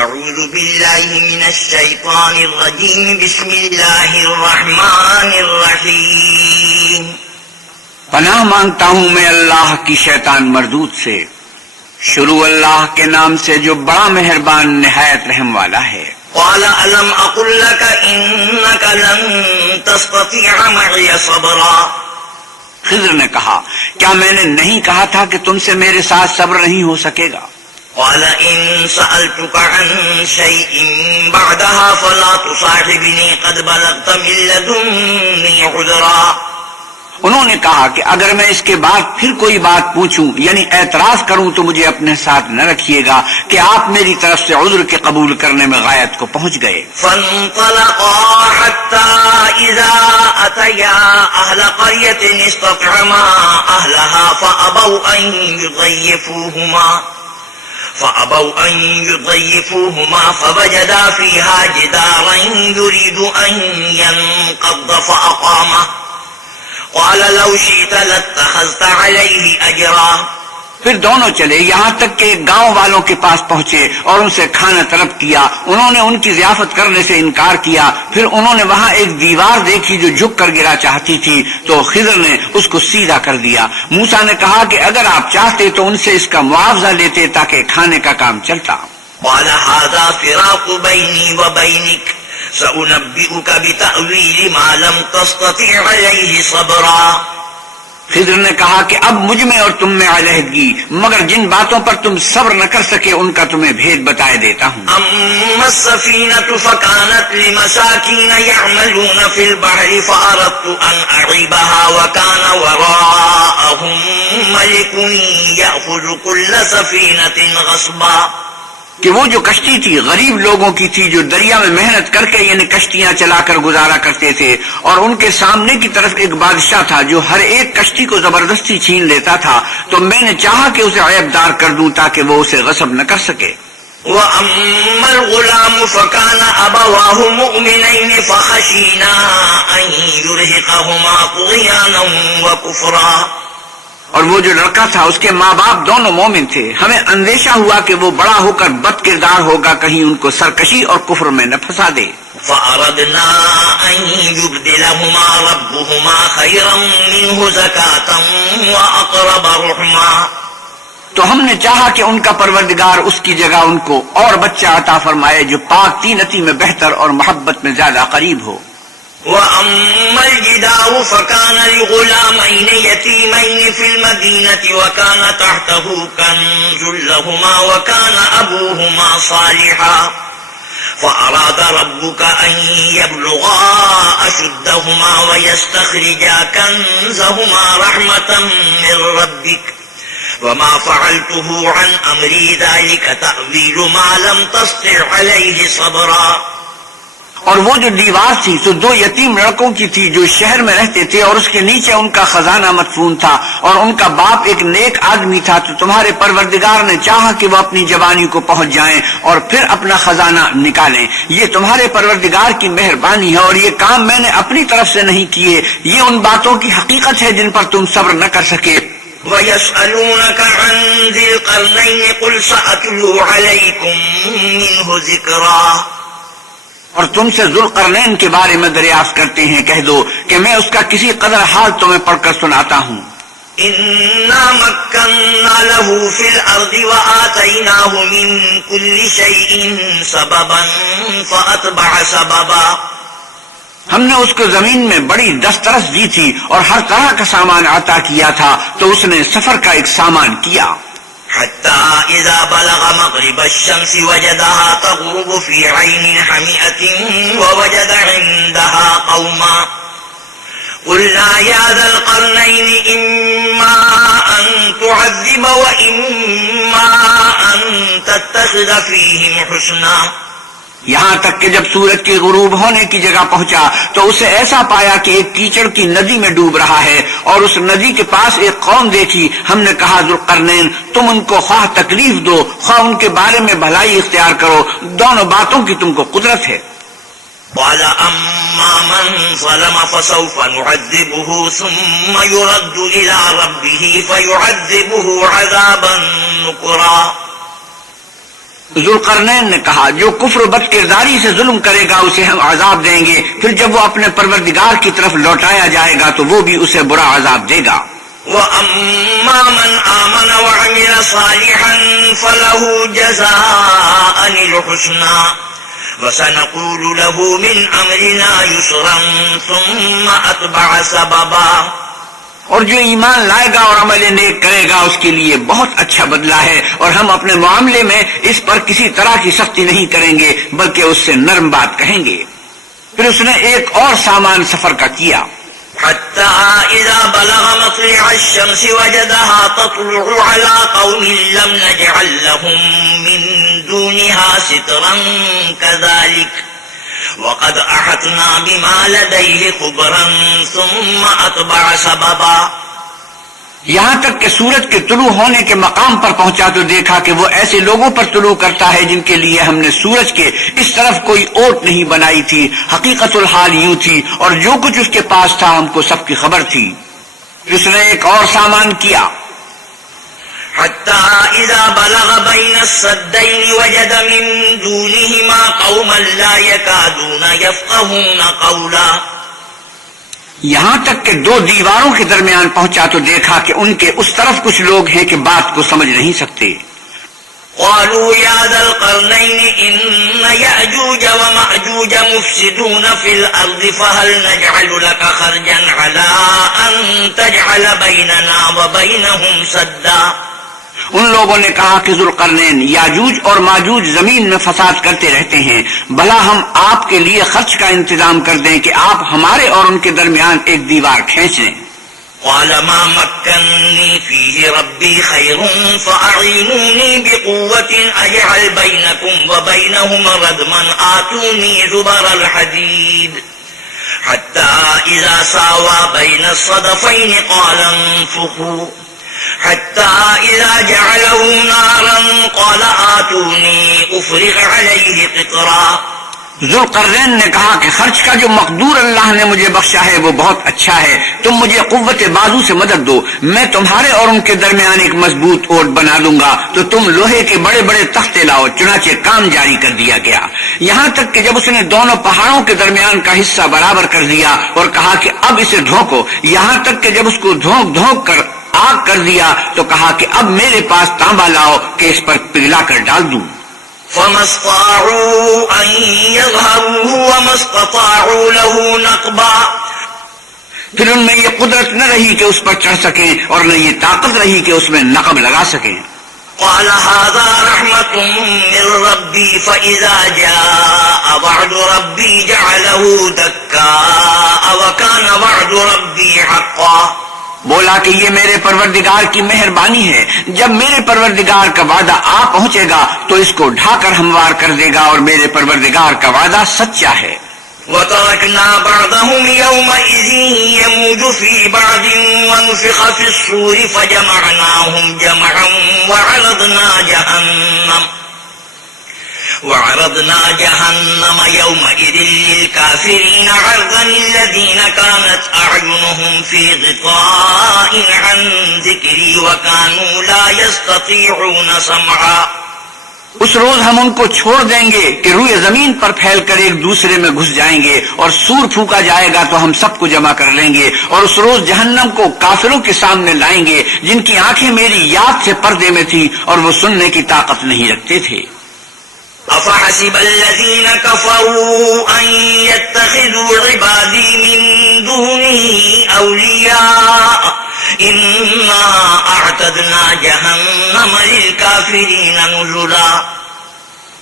اعوذ باللہ من الشیطان الرجیم بسم اللہ الرحمن الرحیم پناہ مانگتا ہوں میں اللہ کی شیطان مردود سے. شروع اللہ کے نام سے جو بڑا مہربان نہایت رحم والا ہے. قال الم اقل لك انك لن تستطيع معي صبرا. خضر نے کہا کیا میں نے نہیں کہا تھا کہ تم سے میرے ساتھ صبر نہیں ہو سکے گا. قال ان سألتك عن شيء بعدها فلا تصاحبني قد بلغت من لدني عذرا. انہوں نے کہا کہ اگر میں اس کے بعد پھر کوئی بات پوچھوں یعنی اعتراض کروں تو مجھے اپنے ساتھ نہ رکھیے گا کہ آپ میری طرف سے عذر کے قبول کرنے میں غایت کو پہنچ گئے. فانطلقا حتى اذا اتيا اهل قرية استطعما اهلها فابوا ان يضيفوهما فوجدا فيها جدارا يريد ان ينقض فاقامه قال لو شئت لاتخذت عليه اجرا. پھر دونوں چلے یہاں تک کہ گاؤں والوں کے پاس پہنچے اور ان سے کھانا طلب کیا. انہوں نے ان کی ضیافت کرنے سے انکار کیا. پھر انہوں نے وہاں ایک دیوار دیکھی جو جھک کر گرا چاہتی تھی تو خضر نے اس کو سیدھا کر دیا. موسیٰ نے کہا کہ اگر آپ چاہتے تو ان سے اس کا معاوضہ لیتے تاکہ کھانے کا کام چلتا. قال هذا فراق بيني وبينك سأنبئك بتأويل ما لم تستطع عليه صبرا. خضر نے کہا کہ اب مجھ میں اور تم میں علیحدگی مگر جن باتوں پر تم صبر نہ کر سکے ان کا تمہیں بھید بتائے دیتا ہوں. اما السفينة فكانت لمساكين يعملون في البحر فأردت أن أعيبها وكان وراءهم ملك يأخذ كل سفينة غصبا. کہ وہ جو کشتی تھی غریب لوگوں کی تھی جو دریا میں محنت کر کے یعنی کشتیاں چلا کر گزارا کرتے تھے اور ان کے سامنے کی طرف ایک بادشاہ تھا جو ہر ایک کشتی کو زبردستی چھین لیتا تھا. تو میں نے چاہا کہ اسے عیب دار کر دوں تاکہ وہ اسے غصب نہ کر سکے. وَأَمَّا الْغُلَامُ فَكَانَ أَبَوَاهُ مُؤْمِنَيْنِ فَخَشِينَا أَن يُرْهِقَهُمَا طُغْيَانًا وَكُفْرًا. اور وہ جو لڑکا تھا اس کے ماں باپ دونوں مومن تھے. ہمیں اندیشہ ہوا کہ وہ بڑا ہو کر بد کردار ہوگا کہیں ان کو سرکشی اور کفر میں نہ پھنسا دے. فَأَرَدْنَا أَن يُبْدِلَهُمَا رَبُّهُمَا خَيْرًا مِّنْهُ زَكَاةً وَأَقْرَبَ رُحْمًا. تو ہم نے چاہا کہ ان کا پروردگار اس کی جگہ ان کو اور بچہ عطا فرمائے جو پاک تینتی میں بہتر اور محبت میں زیادہ قریب ہو. وَأَمَّا الْجِدَارُ فَكَانَ لِغُلَامَيْنِ يَتِيمَيْنِ فِي الْمَدِينَةِ وَكَانَ تَحْتَهُ كَنزٌ لَهُمَا وَكَانَ أَبُوهُمَا صَالِحًا فَأَرَادَ رَبُّكَ أَن يَبْلُغَا أَشُدَّهُمَا وَيَسْتَخْرِجَا كَنزَهُمَا رَحْمَةً مِّن رَّبِّكَ وَمَا فَعَلْتُهُ عَنْ أَمْرِي ذَلِكَ تَأْوِيلُ مَا لَمْ تَسْطِع عَلَيْهِ صَبْرًا. اور وہ جو دیوار تھی تو دو یتیم لڑکوں کی تھی جو شہر میں رہتے تھے اور اس کے نیچے ان کا خزانہ مدفون تھا اور ان کا باپ ایک نیک آدمی تھا. تو تمہارے پروردگار نے چاہا کہ وہ اپنی جوانی کو پہنچ جائیں اور پھر اپنا خزانہ نکالیں. یہ تمہارے پروردگار کی مہربانی ہے اور یہ کام میں نے اپنی طرف سے نہیں کیے. یہ ان باتوں کی حقیقت ہے جن پر تم صبر نہ کر سکے. وَيَسْأَلُونَكَ عَنْ ذِي الْقَرْنَيْنِ قُلْ سَأَتْلُو عَلَيْكُمْ مِنْهُ ذِكْرًا. اور تم سے ذوالقرنین کے بارے میں دریافت کرتے ہیں کہہ دو کہ میں اس کا کسی قدر حال تمہیں پڑھ کر سناتا ہوں. اِنَّا مَكَّنَّا لَهُ فِي الْأَرْضِ وَآتَيْنَاهُ مِن كُلِّ شَيْءٍ سَبَبًا فَأَتْبَعَ سَبَبًا. ہم نے اس کو زمین میں بڑی دسترس دی تھی اور ہر طرح کا سامان عطا کیا تھا تو اس نے سفر کا ایک سامان کیا. حتى إذا بلغ مغرب الشمس وجدها تغرب في عين حمئة ووجد عندها قوما قلنا يا ذا القرنين إما أن تعذب وإما أن تتخذ فيهم حسنا. یہاں تک کہ جب سورج کے غروب ہونے کی جگہ پہنچا تو اسے ایسا پایا کہ ایک کیچڑ کی ندی میں ڈوب رہا ہے اور اس ندی کے پاس ایک قوم دیکھی. ہم نے کہا ذوالقرنین تم ان کو خواہ تکلیف دو خواہ ان کے بارے میں بھلائی اختیار کرو, دونوں باتوں کی تم کو قدرت ہے. قال أما من ظلم فسوف نعذبه ثم يرد إلى ربه فيعذبه عذابا نكرا. ذوالقرنین نے کہا جو کفر و بد کرداری سے ظلم کرے گا اسے ہم عذاب دیں گے، پھر جب وہ اپنے پروردگار کی طرف لوٹایا جائے گا تو وہ بھی اسے برا عذاب دے گا۔ وَأَمَّا مَنْ آمَنَ وَعَمِلَ صَالِحًا فَلَهُ جَزَاءً الْحُسْنَى وَسَنَقُولُ لَهُ مِنْ أَمْرِنَا يُسْرًا ثُمَّ أَتْبَعَ سَبَبًا۔ اور جو ایمان لائے گا اور عمل نیک کرے گا اس کے لیے بہت اچھا بدلہ ہے، اور ہم اپنے معاملے میں اس پر کسی طرح کی سختی نہیں کریں گے بلکہ اس سے نرم بات کہیں گے۔ پھر اس نے ایک اور سامان سفر کا کیا۔ حَتَّى إِذَا بَلَغَ مَطْلِعَ الشَّمْسِ وَجَدَهَا تَطْلُعُ عَلَى قَوْمٍ لَّمْ نَجْعَل لَّهُم مِّن دُونِهَا سِتْرًا كَذَلِكَ وَقَدْ أَحَطْنَا بِمَا لَدَيْهِ خُبْرًا ثُمَّ أَتْبَعَ سَبَبًا۔ یہاں تک کہ سورج کے طلوع ہونے کے مقام پر پہنچا تو دیکھا کہ وہ ایسے لوگوں پر طلوع کرتا ہے جن کے لیے ہم نے سورج کے اس طرف کوئی اوٹ نہیں بنائی تھی۔ حقیقت الحال یوں تھی، اور جو کچھ اس کے پاس تھا ہم کو سب کی خبر تھی۔ اس نے ایک اور سامان کیا۔ حَتَّى إِذَا بَلَغَ بَيْنَ السَّدَّيْنِ وَجَدَ مِن دُونِهِمَا قَوْمًا لَّا يَكَادُونَ يَفْقَهُونَ قَوْلًا۔ یہاں تک کہ دو دیواروں کے درمیان پہنچا تو دیکھا کہ ان کے اس طرف کچھ لوگ ہیں کہ بات کو سمجھ نہیں سکتے۔ قالوا يا ذا القرنين إن يأجوج ومأجوج مفسدون في الأرض فهل نجعل لك خرجا على أن تجعل بيننا وبينهم سدا۔ ان لوگوں نے کہا کہ ذوالقرنین یاجوج اور ماجوج زمین میں فساد کرتے رہتے ہیں، بھلا ہم آپ کے لیے خرچ کا انتظام کر دیں کہ آپ ہمارے اور ان کے درمیان ایک دیوار کھینچ لیں۔ قال ما مكنني فيه ربي خير فأعينوني بقوة أجعل بينكم وبينهم ردما آتوني زبر الحديد حتى إذا ساوى بين الصدفين قال انفخوا حتى إذا جعله نارا قال آتوني أفرغ عليه قطرا۔ ذوالقرنین نے کہا کہ خرچ کا جو مقدور اللہ نے مجھے بخشا ہے وہ بہت اچھا ہے، تم مجھے قوت بازو سے مدد دو، میں تمہارے اور ان کے درمیان ایک مضبوط اوٹ بنا دوں گا، تو تم لوہے کے بڑے بڑے تختے لاؤ۔ چنانچہ کام جاری کر دیا گیا، یہاں تک کہ جب اس نے دونوں پہاڑوں کے درمیان کا حصہ برابر کر دیا اور کہا کہ اب اسے دھوکو، یہاں تک کہ جب اس کو دھونک دھونک کر آگ کر دیا تو کہا کہ اب میرے پاس تانبا لاؤ کہ اس پر پگھلا کر ڈال دوں۔ فما استطاعوا أن يظهروه وما استطاعوا له نقبا۔ پھر ان میں یہ قدرت نہ رہی کہ اس پر چڑھ سکیں اور نہ یہ طاقت رہی کہ اس میں نقب لگا سکیں۔ قال هذا رحمة من ربي فإذا جاء وعد ربي جعله دكاء وكان وعد ربي حقا۔ بولا کہ یہ میرے پروردگار کی مہربانی ہے، جب میرے پروردگار کا وعدہ آ پہنچے گا تو اس کو ڈھا کر ہموار کر دے گا، اور میرے پروردگار کا وعدہ سچا ہے۔ وَتَرَكْنَا بَعْضَهُمْ يَوْمَئِذٍ يَمُوجُ فِي بَعْضٍ وَنُفِخَ فِي الصُّورِ فَجَمَعْنَاهُمْ جَمْعًا وَعَرَضْنَا جَهَنَّمَ يَوْمَئِذٍ لِلْكَافِرِينَ عَرْضًا الَّذِينَ كَانَتْ أَعْيُنُهُمْ فِي غِطَاءٍ عَنْ ذِكْرِي وَكَانُوا لَا يَسْتَطِيعُونَ سَمْعًا۔ اس روز ہم ان کو چھوڑ دیں گے کہ روئے زمین پر پھیل کر ایک دوسرے میں گھس جائیں گے، اور سور پھونکا جائے گا تو ہم سب کو جمع کر لیں گے، اور اس روز جہنم کو کافروں کے سامنے لائیں گے جن کی آنکھیں میری یاد سے پردے میں تھی اور وہ سننے کی طاقت نہیں رکھتے تھے۔ أفحسب الذين كفروا أن يتخذوا عبادي من دونه أولياء إنا أعتدنا جهنم للكافرين نزلا۔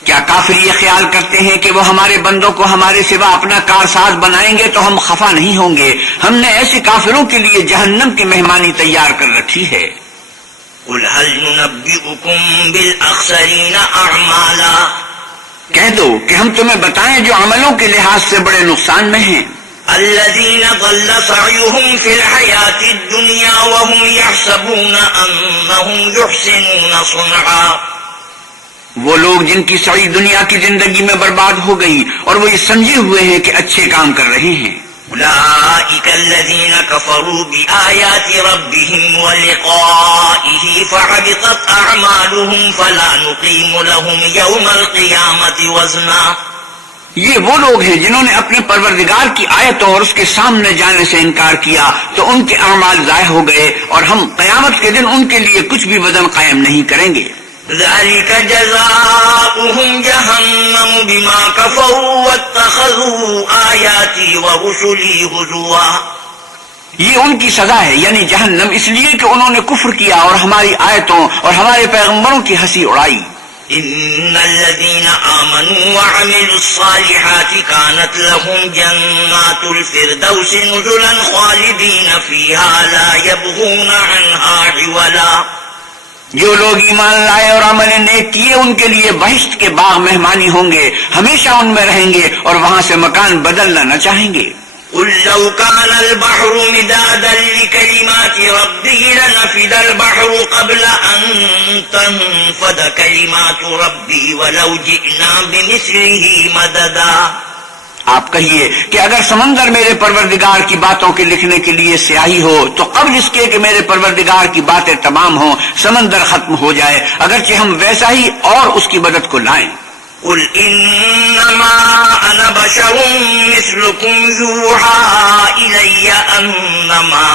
کیا کافر یہ خیال کرتے ہیں کہ وہ ہمارے بندوں کو ہمارے سوا اپنا کارساز بنائیں گے تو ہم خفا نہیں ہوں گے؟ ہم نے ایسے کافروں کے لیے جہنم کی مہمانی تیار کر رکھی ہے۔ قل هل ننبئكم بالأخسرين أعمالا۔ کہہ دو کہ ہم تمہیں بتائیں جو عملوں کے لحاظ سے بڑے نقصان میں ہیں۔ الذين ضل سعيهم في الحياة الدنيا وهم يحسبون أنهم يحسنون صنعا۔ وہ لوگ جن کی سعی دنیا کی زندگی میں برباد ہو گئی اور وہ یہ سمجھے ہوئے ہیں کہ اچھے کام کر رہے ہیں۔ أولئك الذين كفروا بآيات ربهم ولقائه فحبطت أعمالهم فلا نقيم لهم يوم القيامة وزنا. یہ وہ لوگ ہیں جنہوں نے اپنے پروردگار کی آیتوں اور اس کے سامنے جانے سے انکار کیا تو ان کے اعمال ضائع ہو گئے اور ہم قیامت کے دن ان کے لیے کچھ بھی وزن قائم نہیں کریں گے. ذلك جزاؤهم جهنم بما كفروا واتخذوا آياتي ورسلي هزوا. یہ ان کی سزا ہے یعنی جہنم، اس لیے کہ انہوں نے کفر کیا اور ہماری آیتوں اور ہمارے پیغمبروں کی ہنسی اڑائی. ان الذين آمنوا وعملوا الصالحات كانت لهم جنات الفردوس نزلا خالدين فيها لا يبغون عنها عولا. جو لوگ ایمان لائے اور عمل نیک کیے ان کے لیے بہشت کے باغ مہمانی ہوں گے، ہمیشہ ان میں رہیں گے اور وہاں سے مکان بدلنا نہ چاہیں گے. قل لو كان البحر مدادا لكلمات ربي لنفد البحر قبل أن تنفد كلمات ربي ولو جئنا بمثله مددا. آپ کہیے کہ اگر سمندر میرے پروردگار کی باتوں کے لکھنے کے لیے سیاہی ہو تو قبل اس کے کہ میرے پروردگار کی باتیں تمام ہوں سمندر ختم ہو جائے، اگرچہ ہم ویسا ہی اور اس کی مدد کو لائیں. قل انما انا بشر مثلكم يوحى الي انما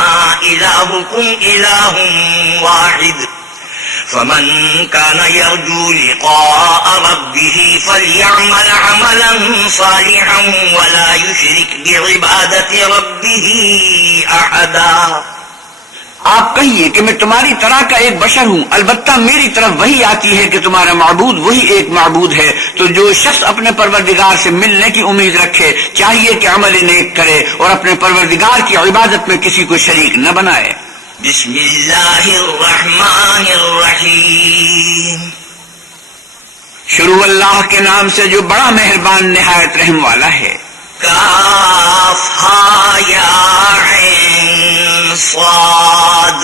الهكم اله واحد فمن كان يرجو لقاء ربه فليعمل عملا صالحا ولا يشرك بعبادة ربه احدا. آپ کہیے کہ میں تمہاری طرح کا ایک بشر ہوں، البتہ میری طرف وہی آتی ہے کہ تمہارا معبود وہی ایک معبود ہے، تو جو شخص اپنے پروردگار سے ملنے کی امید رکھے چاہیے کہ عمل نیک کرے اور اپنے پروردگار کی عبادت میں کسی کو شریک نہ بنائے. بسم اللہ الرحمن الرحیم. شروع اللہ کے نام سے جو بڑا مہربان نہایت رحم والا ہے. کاف ہا یا عین صاد.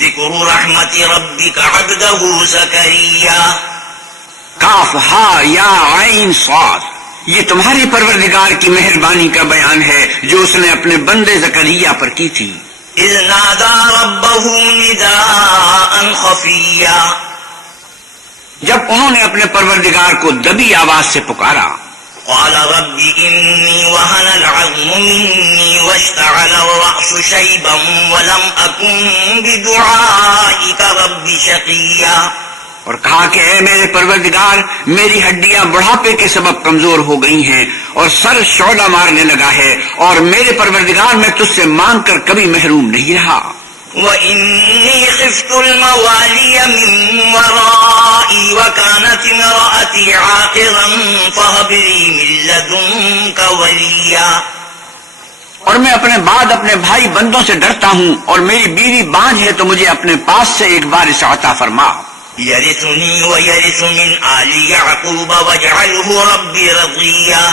ذکر رحمت ربک عبدہ زکریا. کاف ہا یا عین صاد، یہ تمہاری پروردگار کی مہربانی کا بیان ہے جو اس نے اپنے بندے زکریا پر کی تھی. اذ نادى ربه نداء خفيا. جب انہوں نے اپنے پروردگار کو دبی آواز سے پکارا. قال رب إني وهن العظم مني واشتعل الرأس شيبا ولم أكن بدعائك رب شقيا. اور کہا کہ اے میرے پروردگار، میری ہڈیاں بڑھاپے کے سبب کمزور ہو گئی ہیں اور سر شعلہ مارنے لگا ہے، اور میرے پروردگار میں تجھ سے مانگ کر کبھی محروم نہیں رہا. وَإِنِّي خِفْتُ الْمَوَالِيَ مِن وَرَائِي وَكَانَتِ امْرَأَتِي عَاقِرًا فَهَبْ لِي مِن لَّدُنكَ وَلِيًّا. اور میں اپنے بعد اپنے بھائی بندوں سے ڈرتا ہوں اور میری بیوی بانجھ ہے تو مجھے اپنے پاس سے ایک وارث عطا فرما. يرثني ويرث من آل يعقوب واجعله ربي رضيا.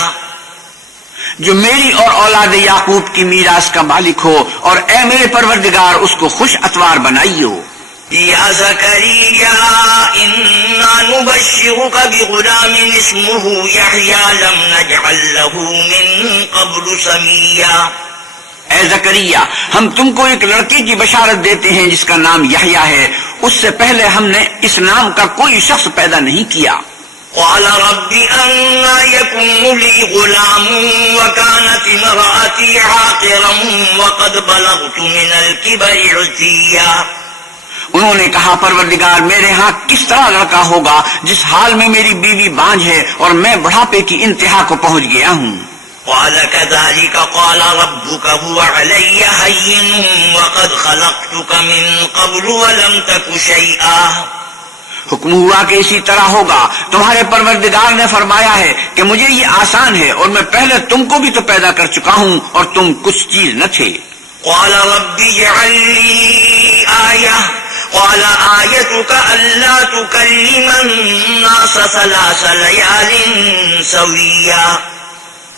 جو میری اور اولاد یعقوب کی میراث کا مالک ہو، اور اے میرے پروردگار اس کو خوش اتوار بنائیو. يا زكريا إنا نبشرك بغلام اسمه يحيى لم نجعل له من قبل سميا. اے زکریا، ہم تم کو ایک لڑکی کی بشارت دیتے ہیں جس کا نام یحییٰ ہے، اس سے پہلے ہم نے اس نام کا کوئی شخص پیدا نہیں کیا. قال رب أنا يكون لي غلام وكانت امرأتي عاقرا وقد بلغت من الكبر عتيا. انہوں نے کہا پروردگار میرے ہاں کس طرح لڑکا ہوگا جس حال میں میری بیوی بانجھ ہے اور میں بڑھاپے کی انتہا کو پہنچ گیا ہوں. قال كذلك قال ربك هو علي هين وقد خلقتك من قبل ولم تك شيئا. حکم ہوا کہ اسی طرح ہوگا، تمہارے پروردگار نے فرمایا ہے کہ مجھے یہ آسان ہے اور میں پہلے تم کو بھی تو پیدا کر چکا ہوں اور تم کچھ چیز نہ تھے. قال رب اجعل لي آية قال آيتك ألا تكلم الناس 3 ليال سويا.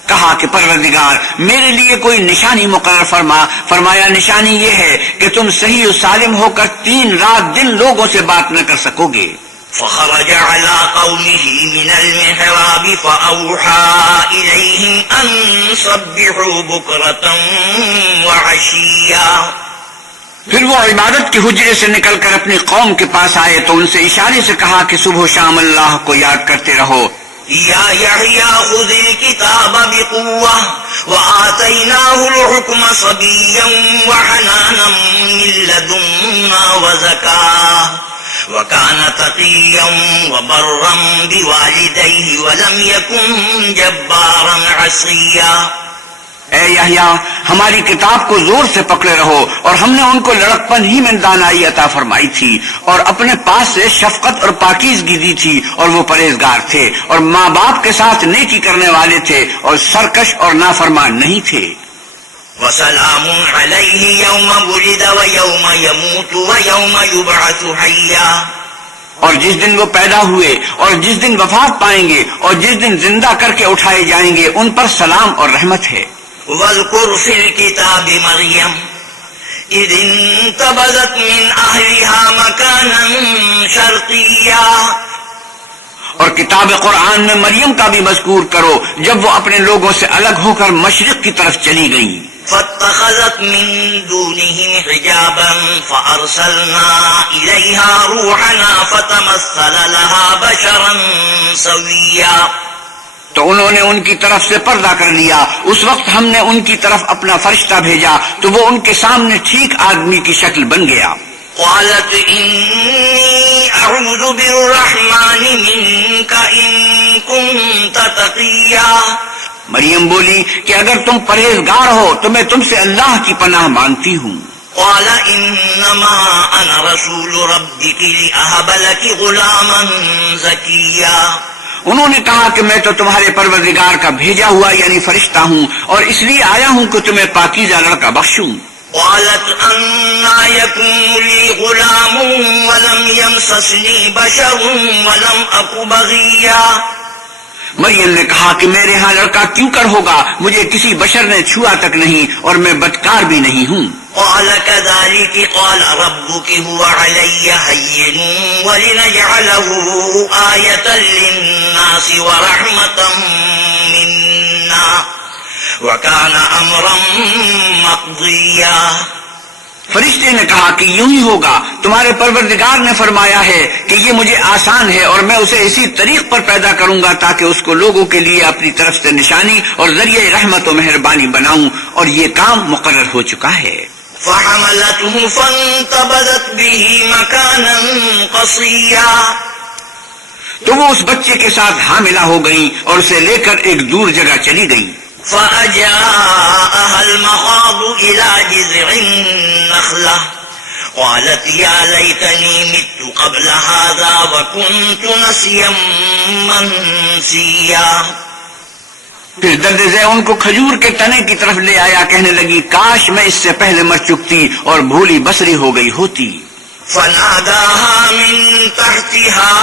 کہا کہ پروردگار میرے لیے کوئی نشانی مقرر فرما. فرمایا نشانی یہ ہے کہ تم صحیح و سالم ہو کر 3 رات دن لوگوں سے بات نہ کر سکو گے. فخرج على قومه من المحراب فأوحى إليهم أن سبحوا بكرة وعشيا. پھر وہ عبادت کے حجرے سے نکل کر اپنی قوم کے پاس آئے تو ان سے اشارے سے کہا کہ صبح و شام اللہ کو یاد کرتے رہو. یا یحییٰ خذ الکتاب بقوة وآتیناہ الحکم صبیا وحنانا من لدنا وزکاہ وکان تقیا وبرا بوالدیہ ولم یکن جبارا عصیا. اے یحییٰ ہماری کتاب کو زور سے پکڑے رہو، اور ہم نے ان کو لڑکپن ہی میں دانائی عطا فرمائی تھی اور اپنے پاس سے شفقت اور پاکیزگی دی تھی، اور وہ پرہیزگار تھے اور ماں باپ کے ساتھ نیکی کرنے والے تھے اور سرکش اور نافرمان نہیں تھے. وسلام علیہ یوم ولد ویوم یموت ویوم یبعث حیا. اور جس دن وہ پیدا ہوئے اور جس دن وفات پائیں گے اور جس دن زندہ کر کے اٹھائے جائیں گے ان پر سلام اور رحمت ہے. واذکر فی الکتاب مریم اذ انتبذت من اہلها مکانا شرقیا. اور کتاب قرآن میں مریم کا بھی مذکور کرو جب وہ اپنے لوگوں سے الگ ہو کر مشرق کی طرف چلی گئیں. فاتخذت من دونهم حجابا فارسلنا الیها روحنا فتمثل لها بشرا سویا. تو انہوں نے ان کی طرف سے پردہ کر لیا. اس وقت ہم نے ان کی طرف اپنا فرشتہ بھیجا تو وہ ان کے سامنے ٹھیک آدمی کی شکل بن گیا. قالت انی اعوذ بالرحمن منک ان کنت تقیا. مریم بولی کہ اگر تم پرہیزگار ہو تو میں تم سے اللہ کی پناہ مانگتی ہوں. قال انما انا رسول ربک لاہب لک غلاما زکیا. انہوں نے کہا کہ میں تو تمہارے پروردگار کا بھیجا ہوا یعنی فرشتہ ہوں اور اس لیے آیا ہوں کہ تمہیں پاکیزہ لڑکا بخشوں. قالت انا يكون لي غلام ولم يمسسني بشر ولم اك بغيا. مریم نے کہا کہ میرے ہاں لڑکا کیوں کر ہوگا، مجھے کسی بشر نے چھوا تک نہیں اور میں بدکار بھی نہیں ہوں. قال كذلك قال ربك هو علي هين ولنجعله آية للناس ورحمة منا وكان أمرا مقضيا. فرشتے نے کہا کہ یوں ہی ہوگا، تمہارے پروردگار نے فرمایا ہے کہ یہ مجھے آسان ہے اور میں اسے اسی طریق پر پیدا کروں گا تاکہ اس کو لوگوں کے لیے اپنی طرف سے نشانی اور ذریعہ رحمت و مہربانی بناؤں، اور یہ کام مقرر ہو چکا ہے. فحملته فانتبذت به مكانا قصيا. تو وہ اس بچے کے ساتھ حاملہ ہو گئیں اور اسے لے کر ایک دور جگہ چلی گئیں. فأجاءها المخاض إلى جذع النخلة قالت يا ليتني مت قبل هذا وكنت نسيا منسيا. پھر درد ذہ ان کو کھجور کے تنے کی طرف لے آیا، کہنے لگی کاش میں اس سے پہلے مر چکتی اور بھولی بسری ہو گئی ہوتی. فناداها من تحتها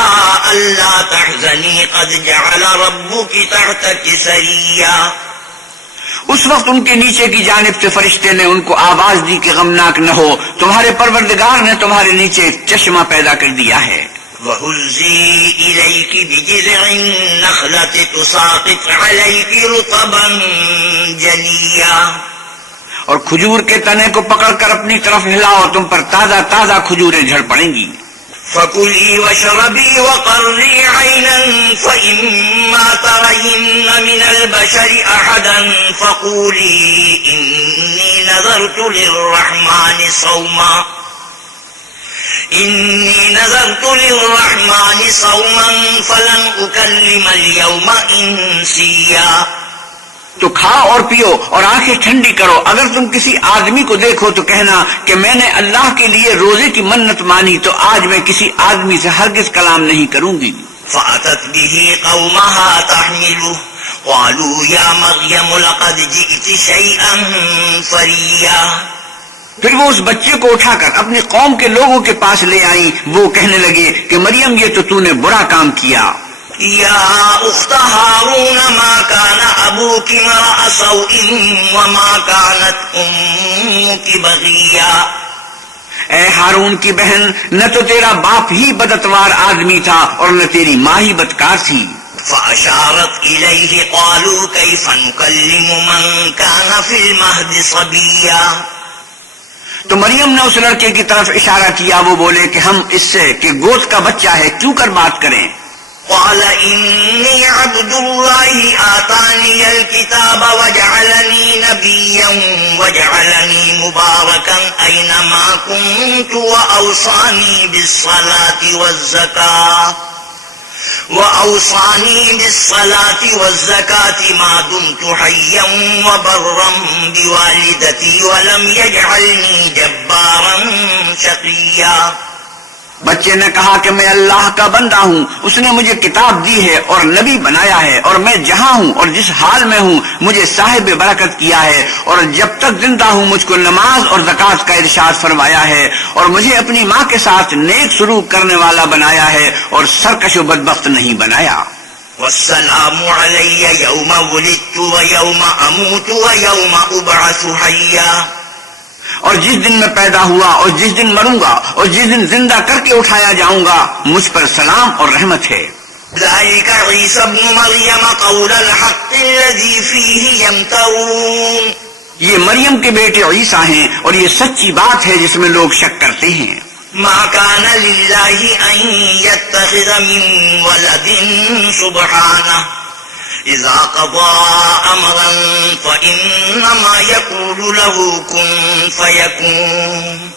ألا تحزني قد جعل ربك تحتك سريا. اس وقت ان کے نیچے کی جانب سے فرشتے نے ان کو آواز دی کہ غمناک نہ ہو، تمہارے پروردگار نے تمہارے نیچے ایک چشمہ پیدا کر دیا ہے. وَهُزِّي إِلَيْكِ بِجِذْعِ النَّخْلَةِ تُسَاقِطْ عَلَيْكِ رُطَبًا جَنِيًّا. اور کھجور کے تنے کو پکڑ کر اپنی طرف ہلاؤ، تم پر تازہ تازہ کھجوریں جھڑ پڑیں گی. فَكُلِي وَاشْرَبِي وَقَرِّي عَيْنًا فَإِمَّا تَرَيِنَّ مِنَ الْبَشَرِ أَحَدًا فَقُولِي إِنِّي نَذَرْتُ لِلرَّحْمَنِ صَوْمًا فَلَنْ أُكَلِّمَ الْيَوْمَ إِنسِيًّا. تو کھاؤ اور پیو اور آنکھیں ٹھنڈی کرو، اگر تم کسی آدمی کو دیکھو تو کہنا کہ میں نے اللہ کے لیے روزے کی منت مانی تو آج میں کسی آدمی سے ہرگز کلام نہیں کروں گی. فَأَتَتْ بِهِ قَوْمَهَا تَحْمِلُهُ قَالُوا يَا مَرْيَمُ لَقَدْ جِئْتِ شَيْئًا فَرِيًّا. پھر وہ اس بچے کو اٹھا کر اپنی قوم کے لوگوں کے پاس لے آئیں. وہ کہنے لگے کہ مریم یہ تو نے برا کام کیا. یا اخت ہارون ما کان ابوک امرأ سوء وما کانت امک بغیا. اے ہارون کی بہن، نہ تو تیرا باپ ہی بدتوار آدمی تھا اور نہ تیری ماں ہی بدکار تھی۔ فأشارت إليه قالوا كيف نكلم من كان في المهد صبيا۔ تو مریم نے اس لڑکے کی طرف اشارہ کیا، وہ بولے کہ ہم اس سے کہ گود کا بچہ ہے کیوں کر بات کریں؟ قال إني عبد الله آتاني الكتاب وجعلني نبيا وجعلني مباركا أينما كنت وأوصاني بالصلاة والزكاة ما دمت حيا وبرا بوالدتي ولم يجعلني جبارا شقيا۔ بچے نے کہا کہ میں اللہ کا بندہ ہوں، اس نے مجھے کتاب دی ہے اور نبی بنایا ہے، اور میں جہاں ہوں اور جس حال میں ہوں مجھے صاحب برکت کیا ہے، اور جب تک زندہ ہوں مجھ کو نماز اور زکوٰۃ کا ارشاد فرمایا ہے، اور مجھے اپنی ماں کے ساتھ نیک سلوک کرنے والا بنایا ہے اور سرکش و بدبخت نہیں بنایا۔ والسلام علی یوم ولدت ویوم اموت ویوم ابعث حیا۔ اور جس دن میں پیدا ہوا اور جس دن مروں گا اور جس دن زندہ کر کے اٹھایا جاؤں گا مجھ پر سلام اور رحمت ہے۔ ذلك عیسی ابن مریم قول الحق الذی فیہ یمترون۔ یہ مریم کے بیٹے عیسیٰ ہیں اور یہ سچی بات ہے جس میں لوگ شک کرتے ہیں۔ ما كان لله ان يتخذ من ولد سبحانه اذا قضى امرا فانما يقول له كن فيكون۔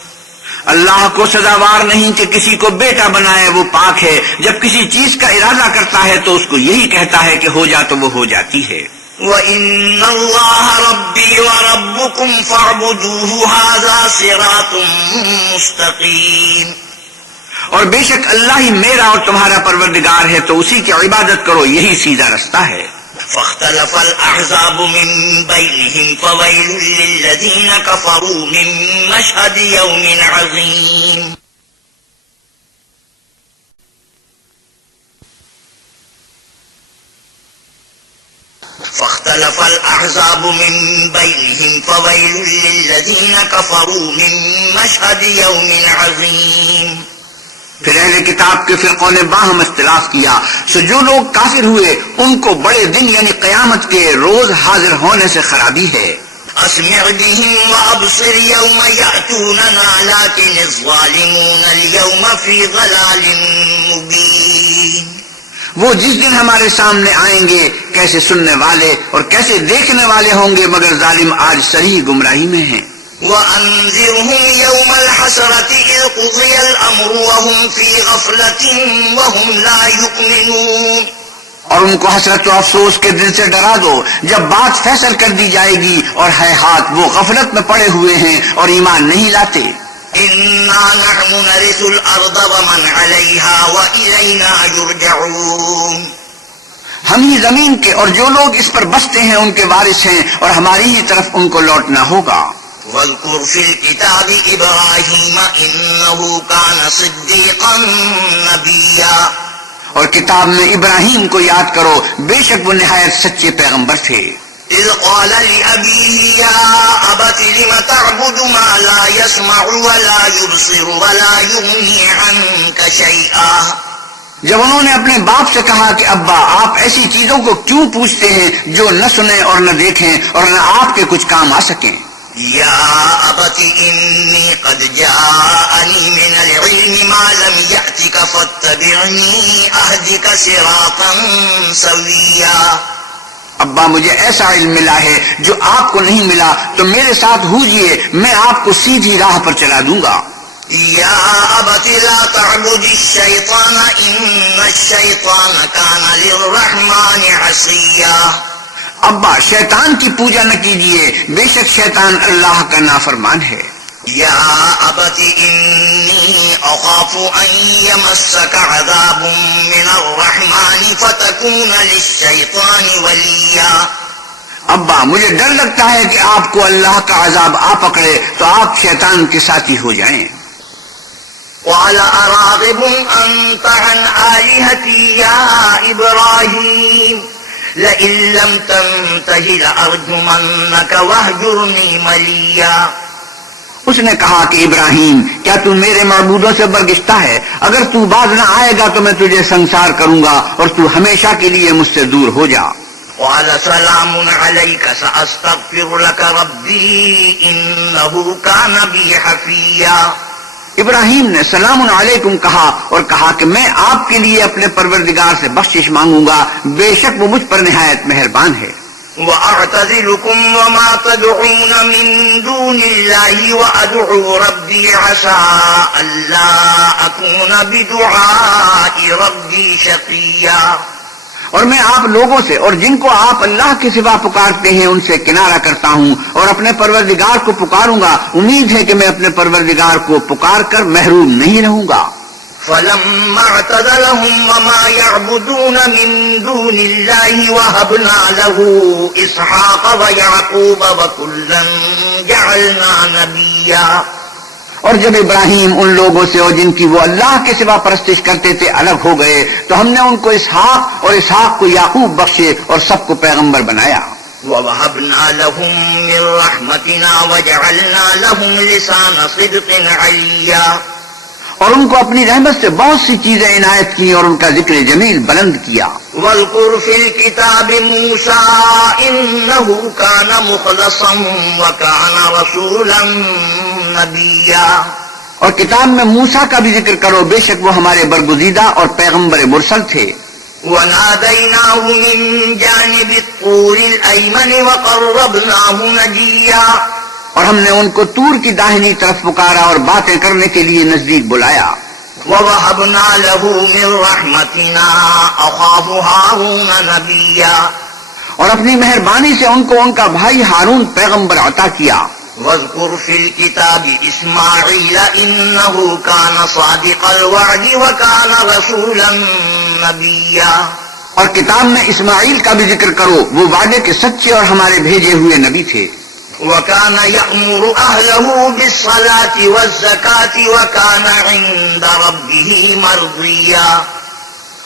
اللہ کو سزاوار نہیں کہ کسی کو بیٹا بنائے، وہ پاک ہے، جب کسی چیز کا ارادہ کرتا ہے تو اس کو یہی کہتا ہے کہ ہو جا تو وہ ہو جاتی ہے۔ وَإِنَّ اللَّهَ رَبِّي وَرَبُّكُمْ فَاعْبُدُوهُ هَذَا صِرَاطٌ مُسْتَقِيمٌ۔ اور بے شک اللہ ہی میرا اور تمہارا پروردگار ہے تو اسی کی عبادت کرو، یہی سیدھا رستہ ہے۔ فاختلف الأحزاب من بينهم فويل للذين كفروا من مشهد يوم عظيم۔ فاختلف الأحزاب من بينهم فويل للذين كفروا من مشهد يوم عظيم۔ پھر اہل کتاب کے فرقوں نے باہم اختلاف کیا، سو جو لوگ کافر ہوئے ان کو بڑے دن یعنی قیامت کے روز حاضر ہونے سے خرابی ہے۔ اسمع بهم وابصر يوم يأتوننا لكن الظالمون اليوم في ضلال مبين۔ وہ جس دن ہمارے سامنے آئیں گے کیسے سننے والے اور کیسے دیکھنے والے ہوں گے، مگر ظالم آج صریح گمراہی میں ہیں۔ وَأَنذِرْهُمْ يَوْمَ الْحَسْرَةِ إِذْ قُضِيَ الْأَمْرُ وَهُمْ فِي غَفْلَةٍ وَهُمْ لَا يُؤْمِنُونَ۔ اور ان کو حسرت و افسوس کے دن سے ڈرا دو جب بات فیصل کر دی جائے گی، اور ہے ہاتھ وہ غفلت میں پڑے ہوئے ہیں اور ایمان نہیں لاتے۔ إِنَّا نَحْنُ نَرِثُ الْأَرْضَ وَمَنْ عَلَيْهَا وَإِلَيْنَا يُرْجَعُونَ۔ ہم ہی زمین کے اور جو لوگ اس پر بستے ہیں ان کے وارث ہیں، اور ہماری ہی طرف ان کو لوٹنا ہوگا۔ واذكر في الكتاب إبراهيم إنه كان صديقا نبيا۔ اور کتاب میں ابراہیم کو یاد کرو، بے شک وہ نہایت سچے پیغمبر تھے۔ إذ قال لأبيه يا أبت لم تعبد ما لا يسمع ولا يبصر ولا يغني عنك شيئا۔ جب انہوں نے اپنے باپ سے کہا کہ ابا آپ ایسی چیزوں کو کیوں پوچھتے ہیں جو نہ سنیں اور نہ دیکھیں اور نہ آپ کے کچھ کام آ سکیں۔ یا ابت انی قد جاءنی من العلم ما لم یأتک فاتبعنی اہدک صراطا سویا۔ ابا مجھے ایسا علم ملا ہے جو آپ کو نہیں ملا، تو میرے ساتھ ہوجئے، میں آپ کو سیدھی راہ پر چلا دوں گا۔ یا ابت لا تعبد الشیطان ان الشیطان کان للرحمن عصیا۔ ابا شیطان کی پوجا نہ کیجیے، بے شک شیطان اللہ کا نافرمان ہے۔ یا ابت انی اخاف ان یمسک عذاب من الرحمن فتکون للشیطان ولیا۔ ابا مجھے ڈر لگتا ہے کہ آپ کو اللہ کا عذاب آ پکڑے تو آپ شیطان کے ساتھی ہو جائیں۔ قال اراغب انت عن آلہتی یا ابراہیم لئن لم تنتہ لأرجمنک واہجرنی ملیا۔ اس نے کہا کہ ابراہیم کیا تو میرے معبودوں سے برگشتہ ہے؟ اگر تو باز نہ آئے گا تو میں تجھے سنسار کروں گا اور تو ہمیشہ کے لیے مجھ سے دور ہو جا۔ قال سلام عليك سأستغفر لك ربي إنه كان بي حفيا۔ ابراہیم نے سلام علیکم کہا اور کہا کہ میں آپ کے لیے اپنے پروردگار سے بخشش مانگوں گا، بے شک وہ مجھ پر نہایت مہربان ہے۔ وأعتزلكم وما تدعون من دون الله وأدعو ربي عسى ألا أكون بدعاء ربي شقيا۔ اور میں آپ لوگوں سے اور جن کو آپ اللہ کے سوا پکارتے ہیں ان سے کنارہ کرتا ہوں اور اپنے پروردگار کو پکاروں گا، امید ہے کہ میں اپنے پروردگار کو پکار کر محروم نہیں رہوں گا۔ فلما اعتزلهم وما يعبدون من دون الله وهبنا له إسحاق ويعقوب وكلا جعلنا نبيا۔ اور جب ابراہیم ان لوگوں سے اور جن کی وہ اللہ کے سوا پرستش کرتے تھے الگ ہو گئے تو ہم نے ان کو اسحاق اور اسحاق کو یعقوب بخشے اور سب کو پیغمبر بنایا۔ وَوَهَبْنَا لَهُم مِّن رَّحْمَتِنَا وَجَعَلْنَا لَهُمْ لِسَانَ صِدْقٍ عَلِيًّا۔ اور ان کو اپنی رحمت سے بہت سی چیزیں عنایت کی اور ان کا ذکر جمیل بلند کیا۔ وَاذْكُرْ فِي الْكِتَابِ مُوسَىٰ إِنَّهُ كَانَ مُخْلَصًا وَكَانَ رَسُولًا نَبِيًّا۔ اور کتاب میں موسیٰ کا بھی ذکر کرو، بے شک وہ ہمارے برگزیدہ اور پیغمبر مرسل تھے۔ وَنَادَيْنَاهُ مِن جَانِبِ الطُّورِ الْأَيْمَنِ وَقَرَّبْنَاهُ نَجِيًّا۔ اور ہم نے ان کو طور کی داہنی طرف پکارا اور باتیں کرنے کے لیے نزدیک بلایا۔ وَوَهَبْنَا لَهُ مِن رَّحْمَتِنَا أَخَاهُ هَارُونَ نَبِيًّا۔ اور اپنی مہربانی سے ان کو ان کا بھائی ہارون پیغمبر عطا کیا۔ وَاذْكُرْ فِي الْكِتَابِ إِسْمَاعِيلَ إِنَّهُ كَانَ صَادِقَ الْوَعْدِ وَكَانَ رَسُولًا نَبِيًّا۔ اور کتاب میں اسماعیل کا بھی ذکر کرو، وہ وعدے کے سچے اور ہمارے بھیجے ہوئے نبی تھے۔ وَكَانَ يَأْمُرُ أَهْلَهُ بِالصَّلَاةِ وَالزَّكَاةِ وَكَانَ عِندَ رَبِّهِ مَرْضِيًّا۔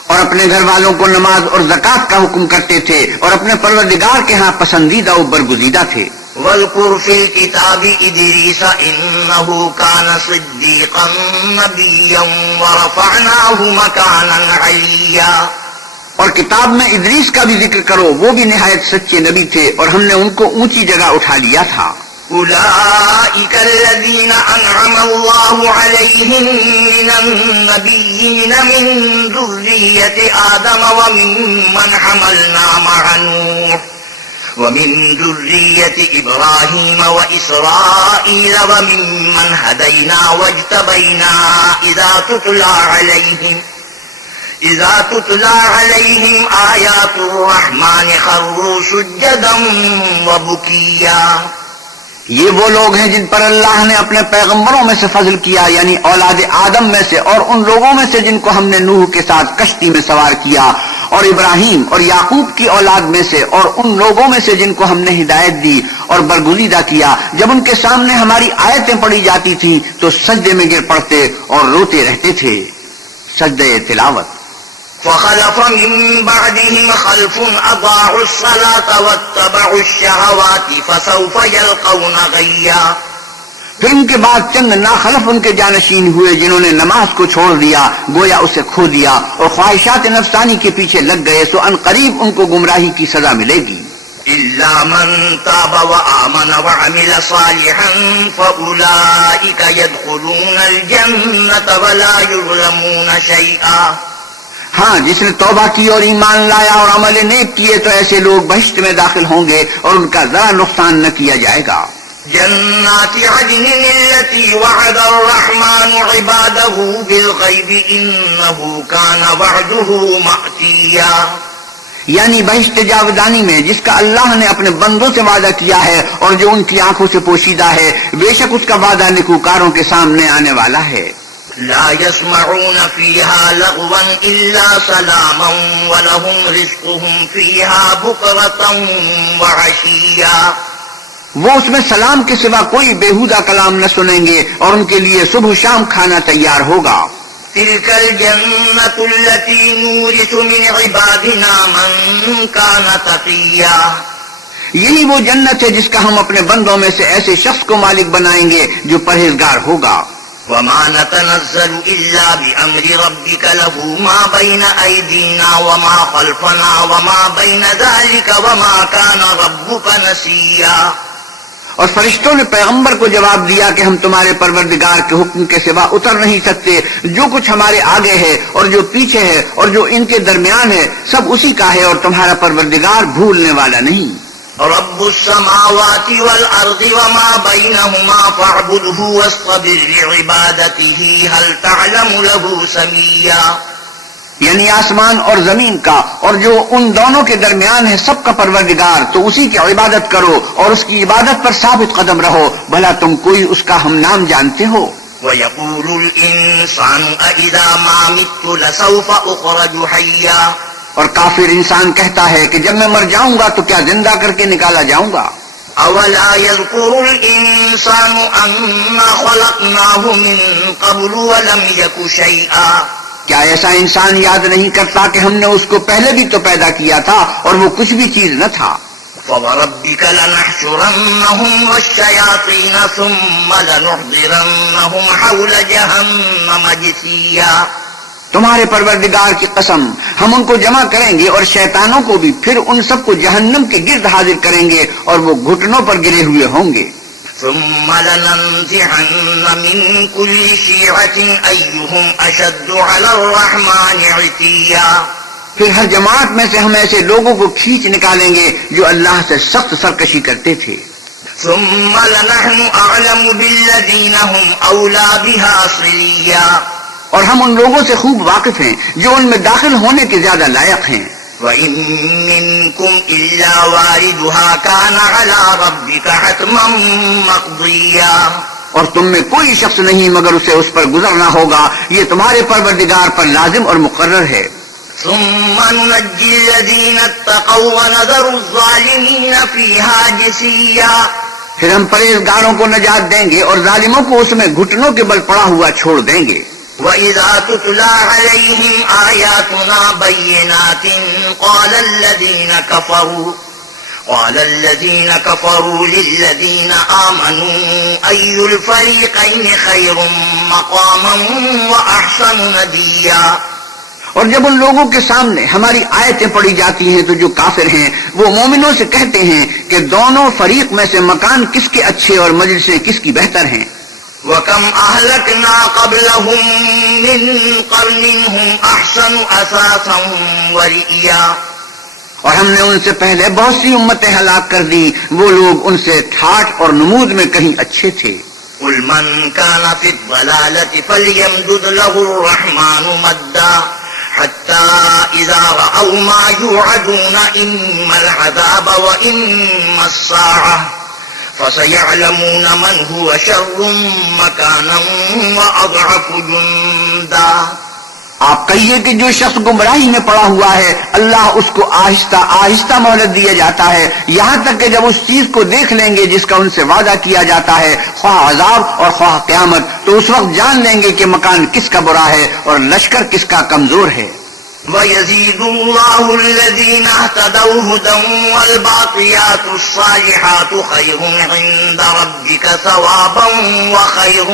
اور اپنے گھر والوں کو نماز اور زکوٰۃ کا حکم کرتے تھے اور اپنے پروردگار کے ہاں پسندیدہ و برگزیدہ تھے۔ وَاذْكُرْ فِي الْكِتَابِ إِدْرِيسَ إِنَّهُ كَانَ صِدِّيقًا نَبِيًّا وَرَفَعْنَاهُ مَكَانًا عَلِيًّا۔ اور کتاب میں ادریس کا بھی ذکر کرو، وہ بھی نہایت سچے نبی تھے اور ہم نے ان کو اونچی جگہ اٹھا لیا تھا۔ أولئك الذين أنعم الله عليهم من النبيين من ذرية آدم وممن حملنا مع نوح ومن ذرية إبراهيم وإسرائيل وممن هدينا واجتبينا إذا تتلى عليهم آيات الرحمن خروا سجدا وبكيا۔ یہ وہ لوگ ہیں جن پر اللہ نے اپنے پیغمبروں میں سے فضل کیا، یعنی اولاد آدم میں سے، اور ان لوگوں میں سے جن کو ہم نے نوح کے ساتھ کشتی میں سوار کیا، اور ابراہیم اور یعقوب کی اولاد میں سے، اور ان لوگوں میں سے جن کو ہم نے ہدایت دی اور برگزیدہ کیا، جب ان کے سامنے ہماری آیتیں پڑھی جاتی تھیں تو سجدے میں گر پڑتے اور روتے رہتے تھے۔ سجدے تلاوت۔ فخلف من بعدهم خلف أضاعوا الصلاة واتبعوا الشهوات فسوف يلقون غيا۔ پھر ان کے بعد چند ناخلف ان کے جانشین ہوئے جنہوں نے نماز کو چھوڑ دیا، گویا اسے کھو دیا اور خواہشات نفسانی کے پیچھے لگ گئے، سو ان قریب ان کو گمراہی کی سزا ملے گی۔ إلا من تاب وآمن وعمل صالحا فأولئك يدخلون الجنة ولا يظلمون شيئا۔ ہاں، جس نے توبہ کی اور ایمان لایا اور عمل نیک کیے تو ایسے لوگ بہشت میں داخل ہوں گے اور ان کا ذرا نقصان نہ کیا جائے گا۔ جنات عدن التي وعد الرحمن عباده بالغيب إنه كان وعده مأتيا۔ یعنی بہشت جاودانی میں جس کا اللہ نے اپنے بندوں سے وعدہ کیا ہے اور جو ان کی آنکھوں سے پوشیدہ ہے، بے شک اس کا وعدہ نیکوکاروں کے سامنے آنے والا ہے۔ لا يسمعون فيها لغوا إلا سلاما ولهم رزقهم فيها بكرة وعشيا۔ وہ اس میں سلام کے سوا کوئی بیہودہ کلام نہ سنیں گے اور ان کے لیے صبح شام کھانا تیار ہوگا۔ تلك الجنة التي نورث من عبادنا من كان تقيا۔ یہی وہ جنت ہے جس کا ہم اپنے بندوں میں سے ایسے شخص کو مالک بنائیں گے جو پرہیزگار ہوگا. وما نتنزل إلا بأمر ربك له ما بين أيدينا وما خلفنا وما بين ذلك وما كان ربك نسيا. اور فرشتوں نے پیغمبر کو جواب دیا کہ ہم تمہارے پروردگار کے حکم کے سوا اتر نہیں سکتے. جو کچھ ہمارے آگے ہے اور جو پیچھے ہے اور جو ان کے درمیان ہے سب اسی کا ہے، اور تمہارا پروردگار بھولنے والا نہیں. رب السماوات والأرض وما بينهما فاعبده واصطبر لعبادته هل تعلم له سميا. یعنی آسمان اور زمین کا اور جو ان دونوں کے درمیان ہے سب کا پروردگار، تو اسی کی عبادت کرو اور اس کی عبادت پر ثابت قدم رہو. بھلا تم کوئی اس کا ہم نام جانتے ہو؟ ويقول الإنسان أإذا ما مت لسوف أخرج حيا. اور کافر انسان کہتا ہے کہ جب میں مر جاؤں گا تو کیا زندہ کر کے نکالا جاؤں گا. اولا يذكر الانسان انا خلقناه من قبل ولم يك شيئا. کیا ایسا انسان یاد نہیں کرتا کہ ہم نے اس کو پہلے بھی تو پیدا کیا تھا اور وہ کچھ بھی چیز نہ تھا. فوربك لنحشرنهم والشياطين ثم لنحضرنهم حول جهنم جثيا. تمہارے پروردگار کی قسم، ہم ان کو جمع کریں گے اور شیطانوں کو بھی، پھر ان سب کو جہنم کے گرد حاضر کریں گے اور وہ گھٹنوں پر گرے ہوئے ہوں گے. ثم لننزعن من كل شيعة أيهم أشد على الرحمن عتيا. پھر ہر جماعت میں سے ہم ایسے لوگوں کو کھینچ نکالیں گے جو اللہ سے سخت سرکشی کرتے تھے. ثم لنحن أعلم بالذين هم أولى بها صليا. اور ہم ان لوگوں سے خوب واقف ہیں جو ان میں داخل ہونے کے زیادہ لائق ہیں. وَإِن مِّنكُمْ إِلَّا وَارِدُهَا كَانَ عَلَى رَبِّكَ حَتْمًا مَّقْضِيًّا. اور تم میں کوئی شخص نہیں مگر اسے اس پر گزرنا ہوگا، یہ تمہارے پروردگار پر لازم اور مقرر ہے. ثُمَّ نُنَجِّي الَّذِينَ اتَّقَوْا وَنَذَرُ الظَّالِمِينَ فِيهَا جِثِيًّا. پھر ہم پرہیزگاروں کو نجات دیں گے اور ظالموں کو اس میں گھٹنوں کے بل پڑا ہوا چھوڑ دیں گے. وَإِذَا تُتْلَىٰ عَلَيْهِمْ آيَاتُنَا بَيِّنَاتٍ قَالَ الَّذِينَ كَفَرُوا لِلَّذِينَ آمَنُوا أَيُّ الْفَرِيقَيْنِ خَيْرٌ مَّقَامًا وَأَحْسَنُ نَدِيًّا. اور جب ان لوگوں کے سامنے ہماری آیتیں پڑھی جاتی ہیں تو جو کافر ہیں وہ مومنوں سے کہتے ہیں کہ دونوں فریق میں سے مکان کس کے اچھے اور مجلسیں کس کی بہتر ہیں. وَكَمْ أَهْلَكْنَا قَبْلَهُم مِّن قَرْنٍ هُمْ أَحْسَنُ أَثَاثًا وَرِئْيًا. اور ہم نے ان سے پہلے بہت سی امتیں ہلاک کر دی، وہ لوگ ان سے ٹھاٹھ اور نمود میں کہیں اچھے تھے. قُلْ مَن كَانَ فِي الضَّلَالَةِ فَلْيَمْدُدْ لَهُ الرَّحْمَٰنُ مَدًّا حَتَّىٰ إِذَا رَأَوْا مَا يُوعَدُونَ إِمَّا الْعَذَابَ وَإِمَّا السَّاعَةَ فَسَيَعْلَمُونَ مَنْ هُوَ شَرٌّ مَّكَانًا وَأَضْعَفُ جُندًا. آپ کہیے کہ جو شخص گمراہی میں پڑا ہوا ہے اللہ اس کو آہستہ آہستہ مہلت دیا جاتا ہے، یہاں تک کہ جب اس چیز کو دیکھ لیں گے جس کا ان سے وعدہ کیا جاتا ہے، خواہ عذاب اور خواہ قیامت، تو اس وقت جان لیں گے کہ مکان کس کا برا ہے اور لشکر کس کا کمزور ہے. وَيَزِيدُ اللَّهُ الَّذِينَ اهْتَدَوْا هُدًى وَالْبَاقِيَاتُ الصَّالِحَاتُ خَيْرٌ عِندَ رَبِّكَ ثَوَابًا وَخَيْرٌ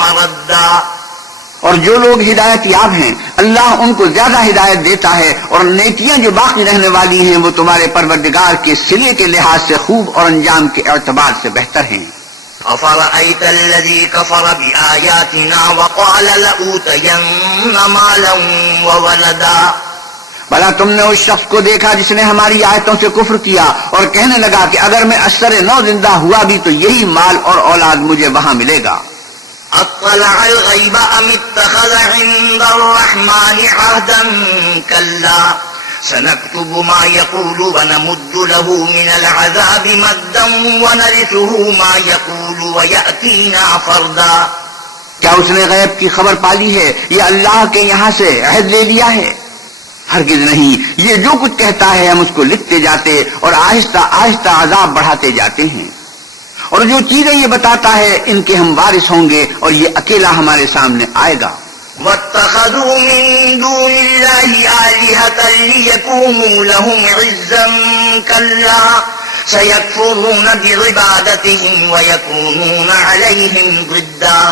مَّرَدًّا. اور جو لوگ ہدایت یاب ہیں اللہ ان کو زیادہ ہدایت دیتا ہے، اور نیکیاں جو باقی رہنے والی ہیں وہ تمہارے پروردگار کے صلے کے لحاظ سے خوب اور انجام کے اعتبار سے بہتر ہیں. أَفَرَأَيْتَ الَّذِي كَفَرَ بِآيَاتِنَا وَقَالَ لَأُوتَيَنَّ مَالًا وَوَلَدًا. بھلا تم نے اس شخص کو دیکھا جس نے ہماری آیتوں سے کفر کیا اور کہنے لگا کہ اگر میں اشر نو زندہ ہوا بھی تو یہی مال اور اولاد مجھے وہاں ملے گا. اطلع الغیب ام اتخذ عند الرحمن عهدا كلا سنكتب ما يقول ونمد له من العذاب مدا ونرثه ما يقول ويأتينا فردا. کیا اس نے غیب کی خبر پالی ہے یا اللہ کے یہاں سے عہد لے لیا ہے؟ ہرگز نہیں، یہ جو کچھ کہتا ہے ہم اس کو لکھتے جاتے اور آہستہ آہستہ عذاب بڑھاتے جاتے ہیں. اور جو چیزیں یہ بتاتا ہے ان کے ہم وارث ہوں گے اور یہ اکیلا ہمارے سامنے آئے گا. وَاتَّخَذُوا مِن دُونِ اللَّهِ آلِهَةً لِيَكُونُوا لَهُمْ عِزًّا كَلَّا سيكفرون بعبادتهم ويكونون عليهم ضدا.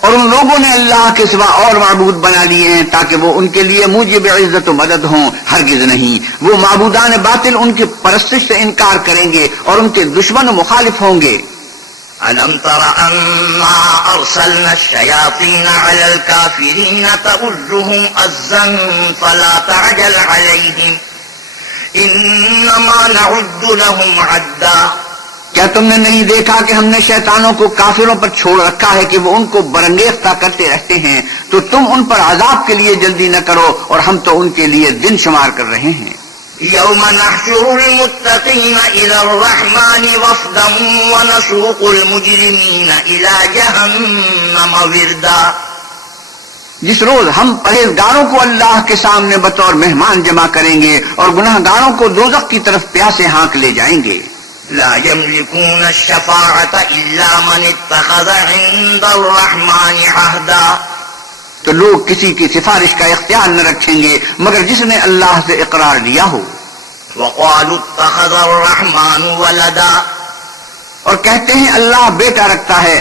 اور ان لوگوں نے اللہ کے سوا اور معبود بنا لیے ہیں تاکہ وہ ان کے لیے موجب عزت و مدد ہوں. ہرگز نہیں، وہ معبودان باطل ان کی پرستش سے انکار کریں گے اور ان کے دشمن و مخالف ہوں گے. ألم تر أنا أرسلنا الشياطين على الكافرين تؤزهم أزا فلا تعجل عليهم إنما نعد لهم عدا. کیا تم نے نہیں دیکھا کہ ہم نے شیطانوں کو کافروں پر چھوڑ رکھا ہے کہ وہ ان کو برانگیختہ کرتے رہتے ہیں، تو تم ان پر عذاب کے لیے جلدی نہ کرو اور ہم تو ان کے لیے دن شمار کر رہے ہیں. يوم نحشر المتقين إلى الرحمن وفدا ونسوق المجرمين إلى جهنم وردا. جس روز ہم پرہیزگاروں کو اللہ کے سامنے بطور مہمان جمع کریں گے اور گناہ گاروں کو دوزخ کی طرف پیاسے ہانک لے جائیں گے. لا يملكون الشفاعة إلا من اتخذ عند الرحمن عهدا. تو لوگ کسی کی سفارش کا اختیار نہ رکھیں گے مگر جس نے اللہ سے اقرار لیا ہو. وقالوا اتخذ الرحمن ولدا. اور کہتے ہیں اللہ بیٹا رکھتا ہے.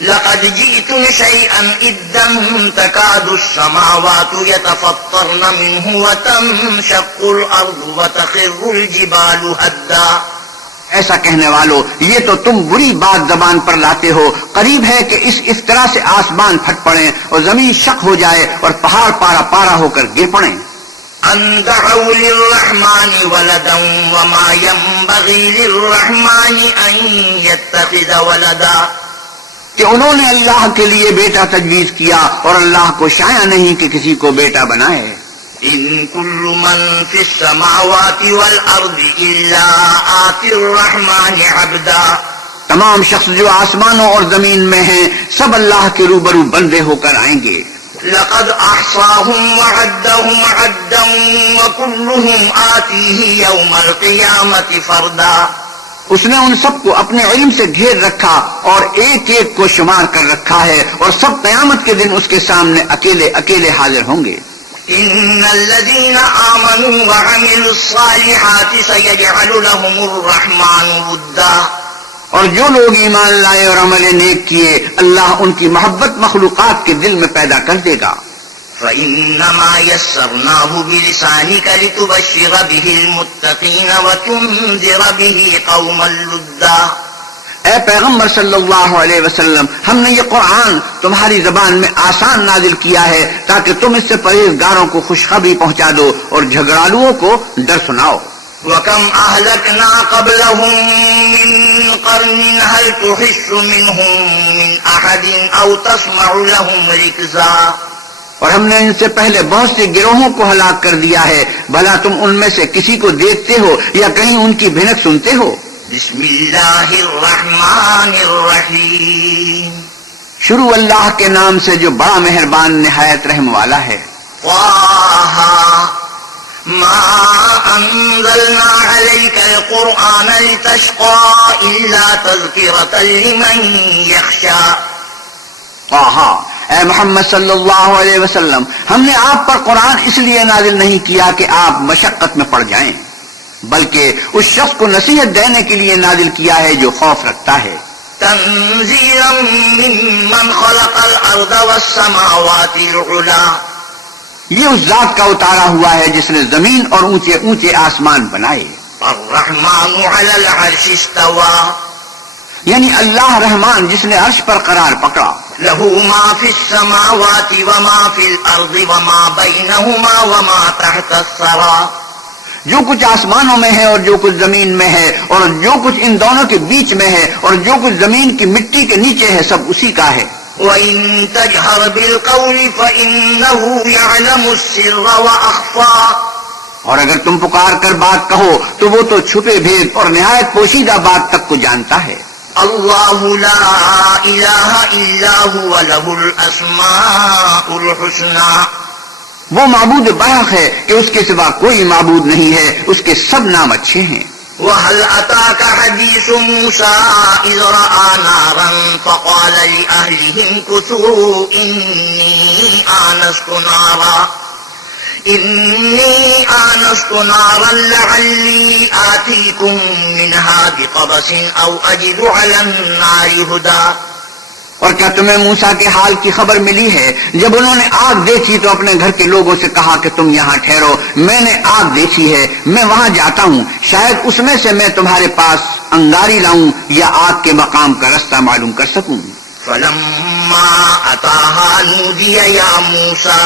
لقد جئتم شيئا إدا تكاد السماوات يتفطرن منه وتنشق الأرض وتخر الجبال هدا. ایسا کہنے والو، یہ تو تم بری بات زبان پر لاتے ہو. قریب ہے کہ اس افترا سے آسمان پھٹ پڑیں اور زمین شق ہو جائے اور پہاڑ پارا پارا ہو کر گر پڑیں. أن دعوا للرحمن ولدا وما ينبغي للرحمن أن يتخذ ولدا. کہ انہوں نے اللہ کے لیے بیٹا تجویز کیا اور اللہ کو شایع نہیں کہ کسی کو بیٹا بنائے. إن كل من في السماوات والأرض إلا آتي الرحمن عبدا. تمام شخص جو آسمانوں اور زمین میں ہیں سب اللہ کے روبرو بندے ہو کر آئیں گے. لقد أحصاهم وعدهم عدا وكلهم آتيه يوم القيامة فردا. اس نے ان سب کو اپنے علم سے گھیر رکھا اور ایک ایک کو شمار کر رکھا ہے اور سب قیامت کے دن اس کے سامنے اکیلے اکیلے حاضر ہوں گے. إن الذين آمنوا وعملوا الصالحات سيجعل لهم الرحمن ودا. اور جو لوگ ایمان لائے اور عمل نیک کیے اللہ ان کی محبت مخلوقات کے دل میں پیدا کر دے گا. فإنما يسرناه بلسانك لتبشر به المتقين وتنذر به قوما لدا. اے پیغمبر صلی اللہ علیہ وسلم، ہم نے یہ قرآن تمہاری زبان میں آسان نازل کیا ہے تاکہ تم اس سے پرہیزگاروں کو خوشخبری پہنچا دو اور جھگڑالوؤں کو ڈر سناؤ. وَكَمْ أَهْلَكْنَا قَبْلَهُمْ مِنْ قَرْنٍ هَلْ تُحِسُّ مِنْهُمْ مِنْ أَحَدٍ أَوْ تَسْمَعُ لَهُمْ رِكْزًا. اور ہم نے ان سے پہلے بہت سے گروہوں کو ہلاک کر دیا ہے، بھلا تم ان میں سے کسی کو دیکھتے ہو یا کہیں ان کی بھنک سنتے ہو. بسم اللہ الرحمن الرحیم. شروع اللہ کے نام سے جو بڑا مہربان نہایت رحم والا ہے. طه ما انزلنا عليك القرآن لتشقى إلا تذكرة لمن يخشى. طه، اے محمد صلی اللہ علیہ وسلم، ہم نے آپ پر قرآن اس لیے نازل نہیں کیا کہ آپ مشقت میں پڑ جائیں، بلکہ اس شخص کو نصیحت دینے کے لیے نازل کیا ہے جو خوف رکھتا ہے. تنزیلا ممن خلق الارض والسماوات العلا. یہ اس ذات کا اتارا ہوا ہے جس نے زمین اور اونچے اونچے آسمان بنائے. الرحمن علی العرش استوى. یعنی اللہ رحمان جس نے عرش پر قرار پکڑا. له ما في السماوات وما في الارض وما بينهما وما تحت الثرى. جو کچھ آسمانوں میں ہے اور جو کچھ زمین میں ہے اور جو کچھ ان دونوں کے بیچ میں ہے اور جو کچھ زمین کی مٹی کے نیچے ہے سب اسی کا ہے. وَإِن تَجْهَرْ بِالْقَوْلِ فَإِنَّهُ يَعْلَمُ السِّرَّ وَأَخْفَى. اور اگر تم پکار کر بات کہو تو وہ تو چھپے بھید اور نہایت پوشیدہ بات تک کو جانتا ہے. اللہ لا الہ الا هو له الاسماء الحسنى. وہ معبود برحق ہے کہ اس کے سوا کوئی معبود نہیں ہے، اس کے سب نام اچھے ہیں. وَهَلْ أَتَاكَ حَدِيثُ مُوسَىٰ إِذْ رَأَىٰ نَارًا فَقَالَ لِأَهْلِهِ امْكُثُوا إِنِّي آنَسْتُ نَارًا إني آنست نارا لعلي آتيكم منها بقبس أو أجد على النار هدى. اور کیا تمہیں موسیٰ کے حال کی خبر ملی ہے؟ جب انہوں نے آگ دیکھی تو اپنے گھر کے لوگوں سے کہا کہ تم یہاں ٹھہرو، میں نے آگ دیکھی ہے، میں وہاں جاتا ہوں، شاید اس میں سے میں تمہارے پاس انگاری لاؤں یا آگ کے مقام کا رستہ معلوم کر سکوں. فلما أتاها نودي يا موسى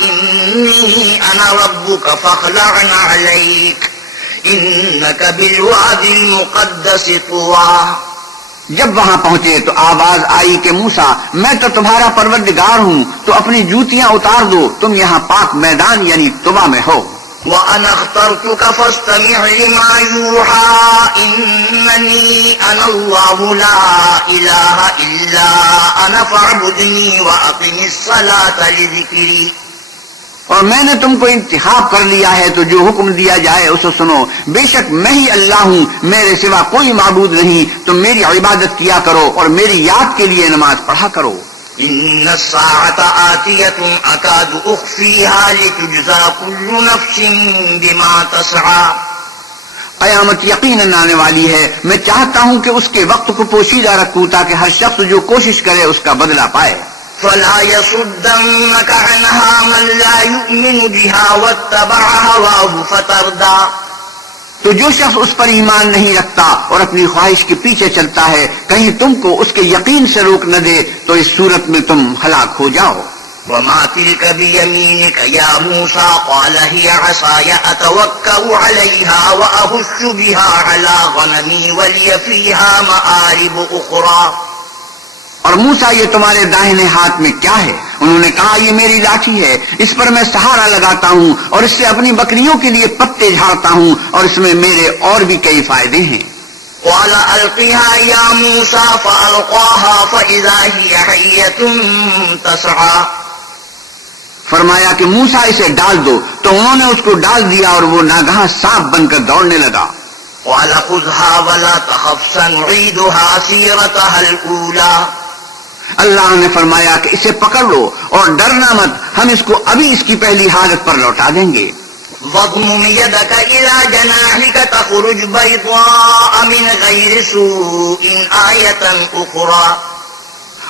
إني أنا ربك فاخلع عليك إنك بالوادي المقدس طوى. جب وہاں پہنچے تو آواز آئی کہ موسیٰ میں تو تمہارا پروردگار ہوں، تو اپنی جوتیاں اتار دو، تم یہاں پاک میدان یعنی طویٰ میں ہو. وأنا اخترتك فاستمع لما يوحى إنني أنا الله لا إله إلا أنا فاعبدني وأقم الصلاة لذكري. اور میں نے تم کو انتخاب کر لیا ہے تو جو حکم دیا جائے اسے سنو، بے شک میں ہی اللہ ہوں، میرے سوا کوئی معبود نہیں، تم میری عبادت کیا کرو اور میری یاد کے لیے نماز پڑھا کرو. إن الساعة آتية أكاد أخفيها لتجزى كل نفس بما تسعى. قیامت یقیناً آنے والی ہے، میں چاہتا ہوں کہ اس کے وقت کو پوشیدہ رکھوں تاکہ ہر شخص جو کوشش کرے اس کا بدلہ پائے. فلا يصدنك عنها من لا يؤمن بها واتبع هواه فتردى. تو جو شخص اس پر ایمان نہیں رکھتا اور اپنی خواہش کے پیچھے چلتا ہے، کہیں تم کو اس کے یقین سے روک نہ دے تو اس صورت میں تم ہلاک ہو جاؤ. وما تلك بيمينك يا موسى قال هي عصاي أتوكأ عليها وأهش بها على غنمي ولي فيها مآرب أخرى. اور موسیٰ یہ تمہارے داہنے ہاتھ میں کیا ہے؟ انہوں نے کہا یہ میری لاٹھی ہے، اس پر میں سہارا لگاتا ہوں اور اس سے اپنی بکریوں کے لیے پتے جھاڑتا ہوں اور اس میں میرے اور بھی کئی فائدے ہیں. قال ألقها يا موسى فألقاها فإذا هي حية تسعى. فرمایا کہ موسیٰ اسے ڈال دو، تو انہوں نے اس کو ڈال دیا اور وہ ناگہاں سانپ بن کر دوڑنے لگا. قال خذها ولا تخف سنعيدها سيرتها الأولى. اللہ نے فرمایا کہ اسے پکڑ لو اور ڈرنا مت، ہم اس کو ابھی اس کی پہلی حالت پر لوٹا دیں گے. واضمم يدك إلى جناحك تخرج بيضاء من غير سوء آية أخرى.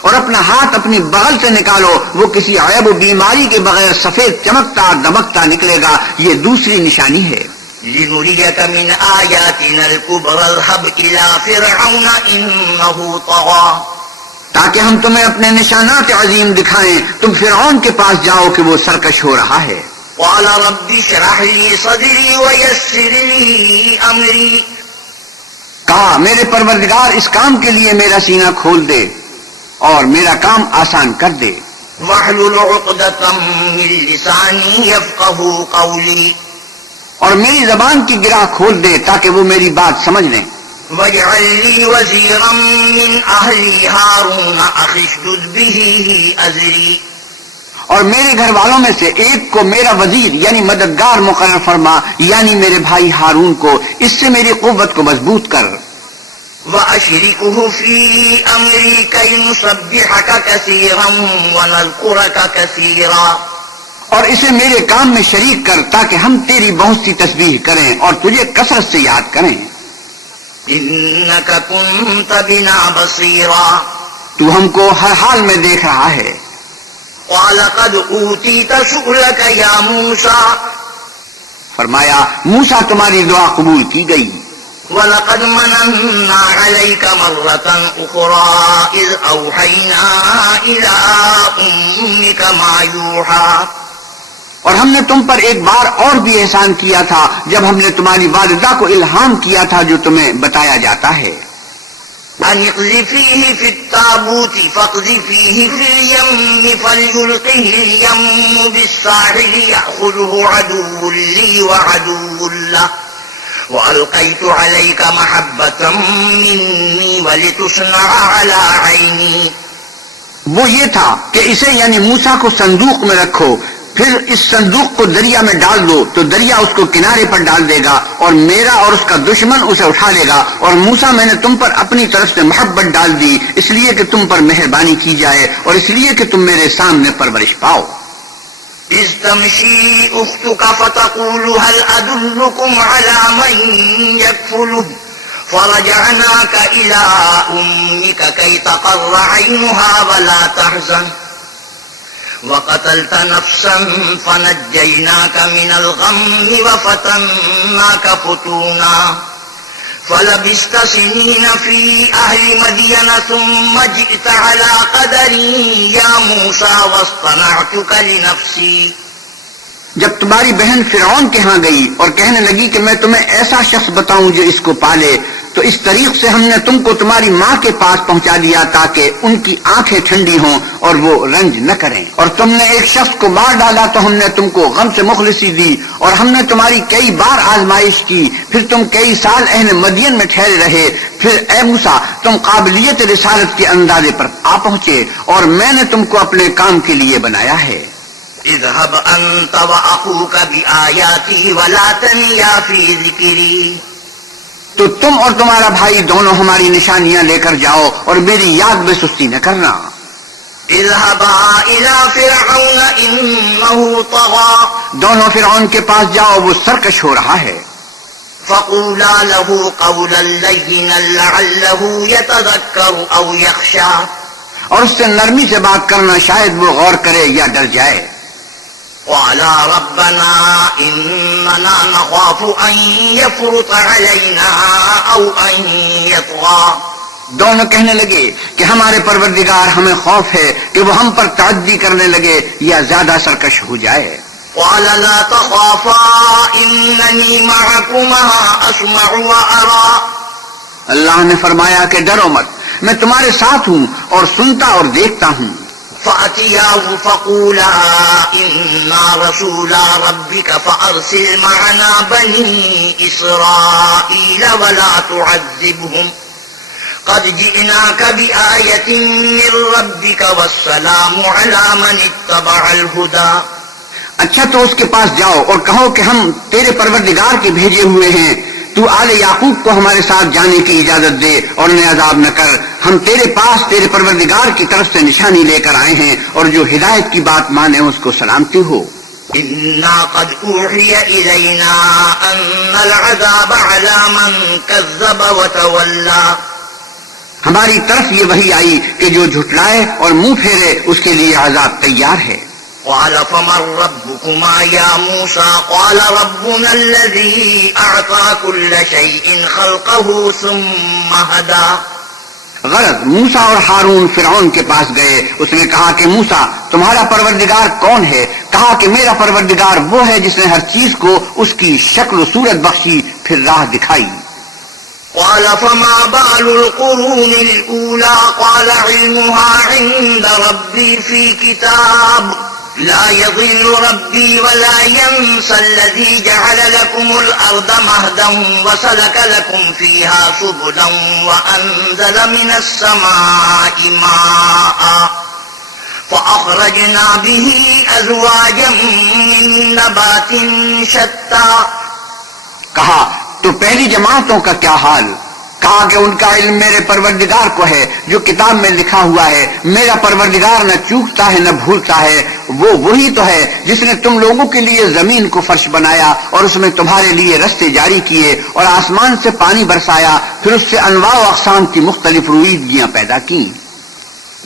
اور اپنا ہاتھ اپنی بغل سے نکالو، وہ کسی عیب و بیماری کے بغیر سفید چمکتا دمکتا نکلے گا، یہ دوسری نشانی ہے. لنريك من آياتنا الكبرى اذهب إلى فرعون إنه طغى. تاکہ ہم تمہیں اپنے نشانات عظیم دکھائیں، تم فرعون کے پاس جاؤ کہ وہ سرکش ہو رہا ہے. قال رب اشرح لي صدري ويسر لي أمري. کہا میرے پروردگار اس کام کے لیے میرا سینہ کھول دے اور میرا کام آسان کر دے. واحلل عقدة من لساني يفقهوا قولي. اور میری زبان کی گرہ کھول دے تاکہ وہ میری بات سمجھ لیں. واجعل لي وزيرا من أهلي هارون أخي اشدد به أزري. اور میرے گھر والوں میں سے ایک کو میرا وزیر یعنی مددگار مقرر فرما، یعنی میرے بھائی ہارون کو، اس سے میری قوت کو مضبوط کر. وأشركه في أمري كي نسبحك كثيرا ونذكرك كثيرا. اور اسے میرے کام میں شریک کر تاکہ ہم تیری بہت سی تسبیح کریں اور تجھے کثرت سے یاد کریں. إنك كنت بنا بصيرا. تو ہم کو ہر حال میں دیکھ رہا ہے. قال قد أوتيت سؤلك يا موسى. فرمایا موسیٰ تمہاری دعا قبول کی گئی. ولقد مننا عليك مرة أخرى إذ أوحينا إلى أمك ما يوحى. اور ہم نے تم پر ایک بار اور بھی احسان کیا تھا جب ہم نے تمہاری والدہ کو الہام کیا تھا جو تمہیں بتایا جاتا ہے. أن اقذفيه في التابوت فاقذفيه في اليم فليلقه اليم بالساحل يأخذه عدو لي وعدو له وألقيت عليك محبة مني ولتصنع على عيني. وہ یہ تھا کہ اسے یعنی موسیٰ کو صندوق میں رکھو، پھر اس صندوق کو دریا میں ڈال دو تو دریا اس کو کنارے پر ڈال دے گا اور میرا اور اس کا دشمن اسے اٹھا لے گا. اور موسیٰ میں نے تم پر اپنی طرف سے محبت ڈال دی اس لیے کہ تم پر مہربانی کی جائے اور اس لیے کہ تم میرے سامنے پرورش پاؤ. إذ تمشي أختك فتقول هل أدلكم على من يكفله فرجعناك إلى أمك كي تقر عينها ولا تحزن وقتلت نفسا فنجيناك من الغم وفتناك فتونا فلبثت سنين في أهل مدين ثم جئت على قدري يا موسى واصطنعتك لنفسي. جب تمہاری بہن فرعون کے ہاں گئی اور کہنے لگی کہ میں تمہیں ایسا شخص بتاؤں جو اس کو پالے، تو اس طریق سے ہم نے تم کو تمہاری ماں کے پاس پہنچا دیا تاکہ ان کی آنکھیں ٹھنڈی ہوں اور وہ رنج نہ کریں. اور تم نے ایک شخص کو مار ڈالا تو ہم نے تم کو غم سے مخلصی دی، اور ہم نے تمہاری کئی بار آزمائش کی، پھر تم کئی سال اہل مدین میں ٹھہرے رہے. پھر اے موسیٰ تم قابلیت رسالت کے اندازے پر آ پہنچے اور میں نے تم کو اپنے کام کے لیے بنایا ہے. اذهب أنت وأخوك بآياتي ولا تنيا في ذكري. تو تم اور تمہارا بھائی دونوں ہماری نشانیاں لے کر جاؤ اور میری یاد میں سستی نہ کرنا. اذهبا إلى فرعون إنه طغى. دونوں فرعون کے پاس جاؤ، وہ سرکش ہو رہا ہے. فقولا له قولا لينا لعله يتذكر أو يخشى. اور اس سے نرمی سے بات کرنا، شاید وہ غور کرے یا ڈر جائے. قالا ربنا إننا نخاف أن يفرط علينا أو أن يطغى. دونوں کہنے لگے کہ ہمارے پروردگار ہمیں خوف ہے کہ وہ ہم پر تعدی کرنے لگے یا زیادہ سرکش ہو جائے. قال لا تخافا إنني معكما أسمع وأرى. اللہ نے فرمایا کہ ڈرو مت، میں تمہارے ساتھ ہوں اور سنتا اور دیکھتا ہوں. فأتياه فقولا إنا رسولا ربك فأرسل معنا بني إسرائيل ولا تعذبهم قد جئناك بآية من ربك والسلام على من اتبع الهدى. اچھا تو اس کے پاس جاؤ اور کہو کہ ہم تیرے پروردگار کے بھیجے ہوئے ہیں، تو آل یعقوب کو ہمارے ساتھ جانے کی اجازت دے اور انہیں عذاب نہ کر. ہم تیرے پاس تیرے پروردگار کی طرف سے نشانی لے کر آئے ہیں، اور جو ہدایت کی بات مانے اس کو سلامتی ہو. إنا قد أوحي إلينا أن العذاب على من كذب وتولى. ہماری طرف یہ وحی آئی کہ جو جھٹلائے اور منہ پھیرے اس کے لیے عذاب تیار ہے. قال فمن ربكما يا موسى قال ربنا الذي أعطى كل شيء خلقه ثم هدى. غرض موسیٰ اور ہارون فرعون کے پاس گئے. اس نے کہا کہ موسیٰ تمہارا پروردگار کون ہے؟ کہا کہ میرا پروردگار وہ ہے جس نے ہر چیز کو اس کی شکل و صورت بخشی پھر راہ دکھائی. قال فما بال القرون الأولى قال علمها عند ربي في كتاب لا يضل ربي ولا ينسى الذي جعل لكم الأرض مهدا وسلك لكم فيها سبلا وأنزل من السماء ماء فأخرجنا به أزواجا من نبات شتى. کہا تو پہلی جماعتوں کا کیا حال؟ کہا کہ ان کا علم میرے پروردگار کو ہے جو کتاب میں لکھا ہوا ہے. میرا پروردگار نہ چوکتا ہے نہ بھولتا ہے. وہ وہی تو ہے جس نے تم لوگوں کے لیے زمین کو فرش بنایا اور اس میں تمہارے لیے رستے جاری کیے اور آسمان سے پانی برسایا، پھر اس سے انواع و اقسام کی مختلف رویدگیاں پیدا کی.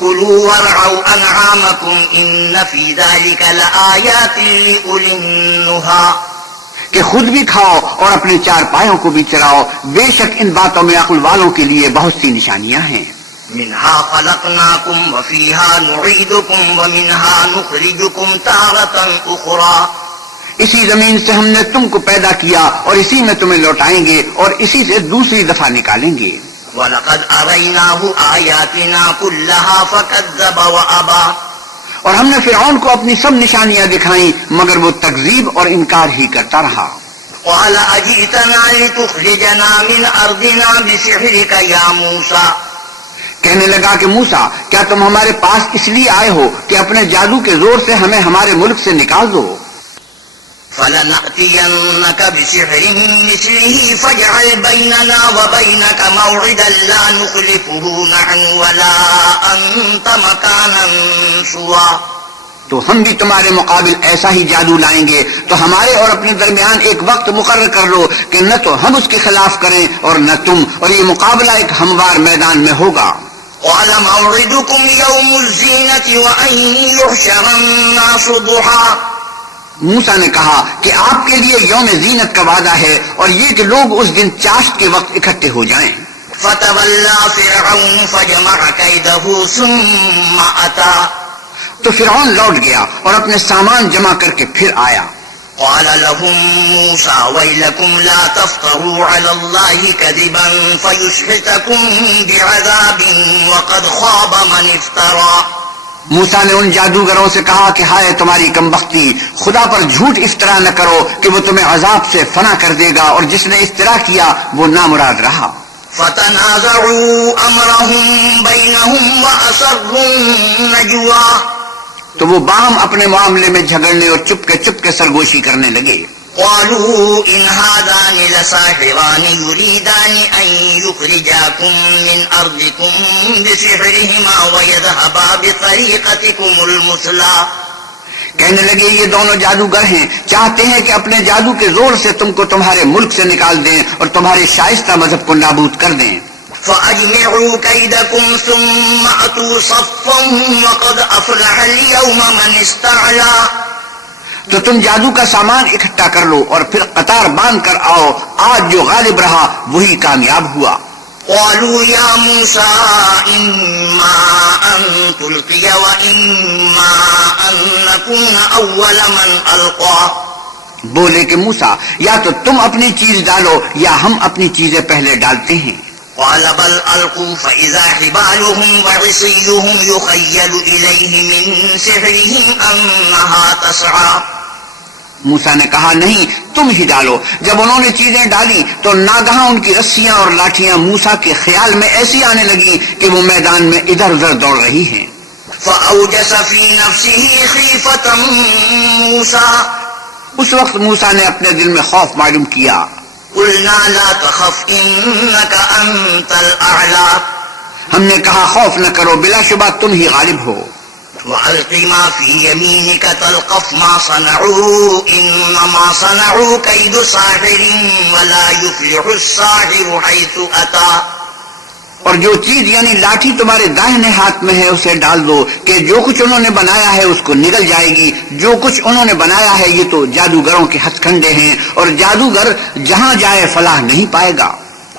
كلوا وارعوا أنعامكم إن في ذلك لآيات لأولي النهى. کہ خود بھی کھاؤ اور اپنے چار پایوں کو بھی چراؤ، بے شک ان باتوں میں عقل والوں کے لیے بہت سی نشانیاں ہیں. منها خلقناكم وفيها نعيدكم ومنها نخرجكم تارة أخرى. اسی زمین سے ہم نے تم کو پیدا کیا اور اسی میں تمہیں لوٹائیں گے اور اسی سے دوسری دفعہ نکالیں گے. وَلَقَدْ أَرَيْنَاهُ آيَاتِنَا كُلَّهَا فَكَذَّبَ وَأَبَى. اور ہم نے فرعون کو اپنی سب نشانیاں دکھائیں مگر وہ تکذیب اور انکار ہی کرتا رہا. قَالَ أَجِئْتَنَا لِتُخْرِجَنَا مِنْ أَرْضِنَا بِسِحْرِكَ يَا مُوسَى. کہنے لگا کہ موسیٰ کیا تم ہمارے پاس اس لیے آئے ہو کہ اپنے جادو کے زور سے ہمیں ہمارے ملک سے نکال دو؟ فَلَنَأْتِيَنَّكَ بِسِحْرٍ مِثْلِهِ فَاجْعَلْ بَيْنَنَا وَبَيْنَكَ مَوْعِدًا لَا نُخْلِفُهُ نَحْنُ وَلَا أَنْتَ مَكَانًا سُوًى. تو ہم بھی تمہارے مقابل ایسا ہی جادو لائیں گے، تو ہمارے اور اپنے درمیان ایک وقت مقرر کر لو کہ نہ تو ہم اس کے خلاف کریں اور نہ تم، اور یہ مقابلہ ایک ہموار میدان میں ہوگا۔ قال موعدكم يوم الزينة وأن يحشر الناس ضحى۔ موسیٰ نے کہا کہ آپ کے لیے یوم زینت کا وعدہ ہے اور یہ کہ لوگ اس دن چاشت کے وقت اکٹھے ہو جائیں۔ فتولى فرعون فجمع كيده ثم أتى۔ تو فرعون لوٹ گیا اور اپنے سامان جمع کر کے پھر آیا۔ قال لهم موسى ويلكم لا تفتروا على الله كذبا فيسحتكم بعذاب وقد خاب من افترى۔ موسیٰ نے ان جادوگروں سے کہا کہ ہائے تمہاری کمبختی، خدا پر جھوٹ افطرا نہ کرو کہ وہ تمہیں عذاب سے فنا کر دے گا، اور جس نے افطرا کیا وہ نامراد رہا۔ فتنازعوا امرهم بينهم واسروا النجوى۔ تو وہ باہم اپنے معاملے میں جھگڑنے اور چپ کے سرگوشی کرنے لگے۔ قالوا ان هذان لساحران يريدان ان يخرجاكم من ارضكم بسحرهما ويذهبا بطريقتكم المثلى۔ کہنے لگے یہ دونوں جادوگر ہیں، چاہتے ہیں کہ اپنے جادو کے زور سے تم کو تمہارے ملک سے نکال دیں اور تمہارے شائستہ مذہب کو نابود کر دیں۔ فَأَجْمِعُوا كَيْدَكُمْ ثُمَّ أَتُوا صَفًّا وَقَدْ أَفْلَحَ الْيَوْمَ مَنِ اسْتَعْلَىٰ۔ تو تم جادو کا سامان اکٹھا کر لو اور پھر قطار باندھ کر آؤ، آج جو غالب رہا وہی کامیاب ہوا۔ قالوا يا موسى إما أن تلقي وإما أن نكون أول من ألقى۔ بولے کہ موسیٰ یا تو تم اپنی چیز ڈالو یا ہم اپنی چیزیں پہلے ڈالتے ہیں۔ قال بل ألقوا فإذا حبالهم وعصيهم يخيل إليه من سحرهم أنها تسعى۔ موسیٰ نے کہا نہیں تم ہی ڈالو۔ جب انہوں نے چیزیں ڈالی تو ناگہاں ان کی رسیاں اور لاٹھیاں موسیٰ کے خیال میں ایسی آنے لگی کہ وہ میدان میں ادھر ادھر دوڑ رہی ہیں۔ فأوجس في نفسه خيفة موسى۔ اس وقت موسیٰ نے اپنے دل میں خوف معلوم کیا۔ قلنا لا تخف إنك أنت الأعلى۔ ہم نے کہا خوف نہ کرو، بلا شبہ تم ہی غالب ہو۔ وألق ما في يمينك تلقف ما صنعوا إنما صنعوا كيد ساحر ولا يفلح الساحر حيث أتى۔ اور جو چیز یعنی لاٹھی تمہارے داہنے ہاتھ میں ہے اسے ڈال دو کہ جو کچھ انہوں نے بنایا ہے اس کو نگل جائے گی۔ جو کچھ انہوں نے بنایا ہے یہ تو جادوگروں کے ہتھ کنڈے ہیں، اور جادوگر جہاں جائے فلاح نہیں پائے گا۔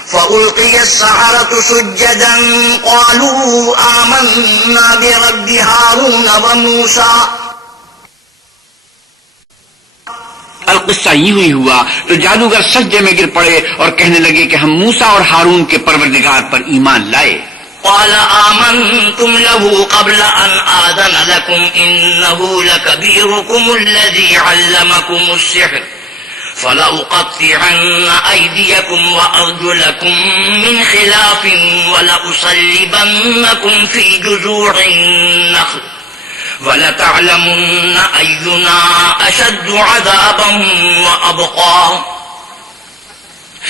فألقي السحرة سجدا قالوا آمنا برب هارون وموسى۔ القصہ یوں ہوا تو جادوگر سجدے میں گر پڑے اور کہنے لگے کہ ہم موسیٰ اور ہارون کے پروردگار پر ایمان لائے۔ قال آمنتم له قبل أن آذن لكم إنه لكبيركم الذي علمكم السحر فلأقطعن أيديكم وأرجلكم من خلاف ولأصلبنكم في جذوع النخل وَلَتَعْلَمُنَّ أَيُّنَا أَشَدُّ عَذَابًا وَأَبْقَىٰ۔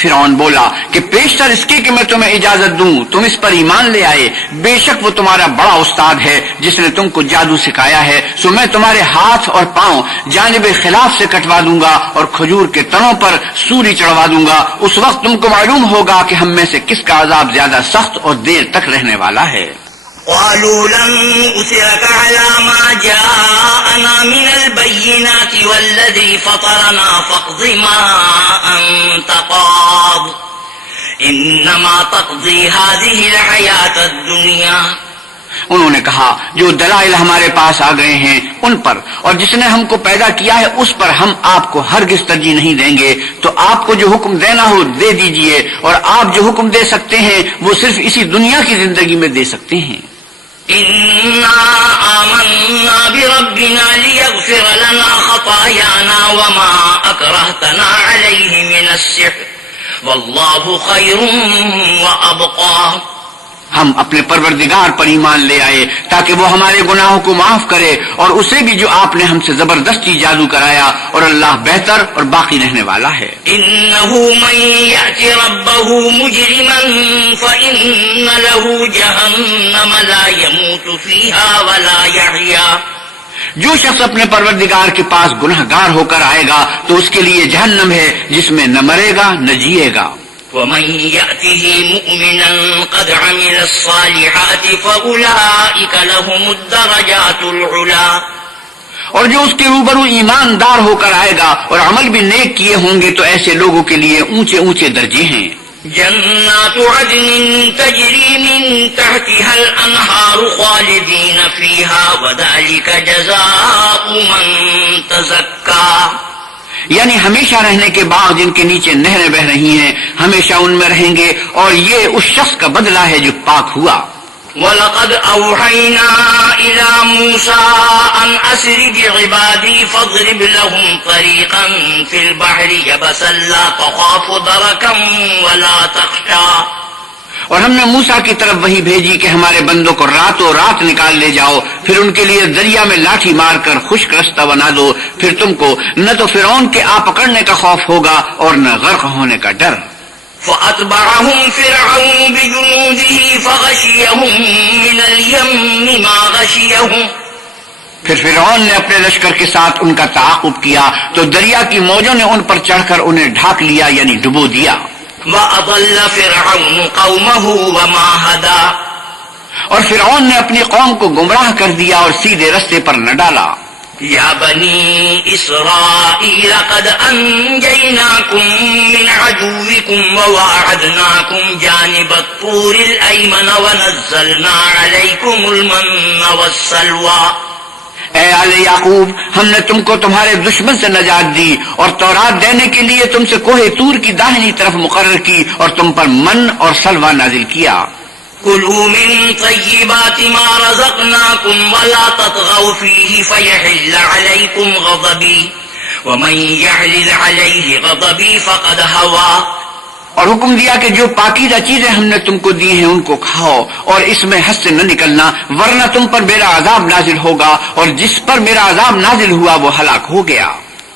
فرعون بولا کہ پیشتر اس کے کہ میں تمہیں اجازت دوں تم اس پر ایمان لے آئے، بے شک وہ تمہارا بڑا استاد ہے جس نے تم کو جادو سکھایا ہے، سو میں تمہارے ہاتھ اور پاؤں جانب خلاف سے کٹوا دوں گا اور کھجور کے تنوں پر سولی چڑھوا دوں گا۔ اس وقت تم کو معلوم ہوگا کہ ہم میں سے کس کا عذاب زیادہ سخت اور دیر تک رہنے والا ہے۔ قالوا لن نؤثرك على ما جاءنا من البينات والذي فطرنا فاقض ما أنت قاض إنما تقضي هذه الحياة الدنيا۔ انہوں نے کہا جو دلائل ہمارے پاس آ گئے ہیں ان پر اور جس نے ہم کو پیدا کیا ہے اس پر ہم آپ کو ہرگز ترجیح نہیں دیں گے، تو آپ کو جو حکم دینا ہو دے دیجئے، اور آپ جو حکم دے سکتے ہیں وہ صرف اسی دنیا کی زندگی میں دے سکتے ہیں۔ إنا آمنا بربنا ليغفر لنا خطايانا وما أكرهتنا عليه من السحر والله خير وأبقى۔ ہم اپنے پروردگار پر ایمان لے آئے تاکہ وہ ہمارے گناہوں کو معاف کرے اور اسے بھی جو آپ نے ہم سے زبردستی جادو کرایا، اور اللہ بہتر اور باقی رہنے والا ہے۔ إنه من يأت ربه مجرما فإن له جهنم لا يموت فيها ولا يحيا۔ جو شخص اپنے پروردگار کے پاس گنہگار ہو کر آئے گا تو اس کے لیے جہنم ہے جس میں نہ مرے گا نہ جیے گا. ومن يأته مؤمنا قد عمل الصالحات فأولئك لهم الدرجات العلا. اور جو اس کے روبرو ایماندار ہو کر آئے گا اور عمل بھی نیک کیے ہوں گے تو ایسے لوگوں کے لیے اونچے اونچے درجے ہیں. جنات عدن تجری من تحتها الانہار خالدین فیہا وذلک جزاء من تزکا. یعنی ہمیشہ رہنے کے باغ جن کے نیچے نہریں بہ رہی ہیں ہمیشہ ان میں رہیں گے اور یہ اس شخص کا بدلہ ہے جو پاک ہوا. وَلَقَدْ أَوْحَيْنَا إِلَى مُوسَىٰ أَنْ أَسْرِ بِعِبَادِي فَاضْرِبْ لَهُمْ طَرِيقًا فِي الْبَحْرِ يَبَسًا لَا تَخَافُ دَرَكًا وَلَا تَخْشَىٰ. اور ہم نے موسیٰ کی طرف وہی بھیجی کہ ہمارے بندوں کو راتوں رات نکال لے جاؤ، پھر ان کے لیے دریا میں لاٹھی مار کر خشک رستہ بنا دو، پھر تم کو نہ تو فرعون کے آ پکڑنے کا خوف ہوگا اور نہ غرق ہونے کا ڈر. فَأَتْبَعَهُمْ فِرْعَوْنُ بِجُنُودِهِ فَغَشِيَهُم مِّنَ الْيَمِّ مَا غَشِيَهُمْ. پھر فرعون نے اپنے لشکر کے ساتھ ان کا تعاقب کیا تو دریا کی موجوں نے ان پر چڑھ کر انہیں ڈھانک لیا یعنی ڈبو دیا. وَأَضَلَّ فِرْعَوْنُ قَوْمَهُ وَمَا هَدَىٰ. اور فرعون نے اپنی قوم کو گمراہ کر دیا اور سیدھے رستے پر نہ ڈالا. یا بنی اسرائیل قد انجیناکم من عدوکم وواعدناکم جانب الطور الایمن ونزلنا علیکم المن والسلوى. اے آل یعقوب، ہم نے تم کو تمہارے دشمن سے نجات دی اور تورات دینے کے لیے تم سے کوہ طور کی داہنی طرف مقرر کی اور تم پر من اور سلوہ نازل کیا. کلوا من طیبات ما رزقناکم ولا تطغوا فیہ فیحل علیکم غضبی ومن یحلل علیہ غضبی فقد ہوا. اور حکم دیا کہ جو پاکیزہ چیزیں ہم نے تم کو دی ہیں ان کو کھاؤ اور اس میں حد سے نہ نکلنا ورنہ تم پر میرا عذاب نازل ہوگا اور جس پر میرا عذاب نازل ہوا وہ ہلاک ہو گیا.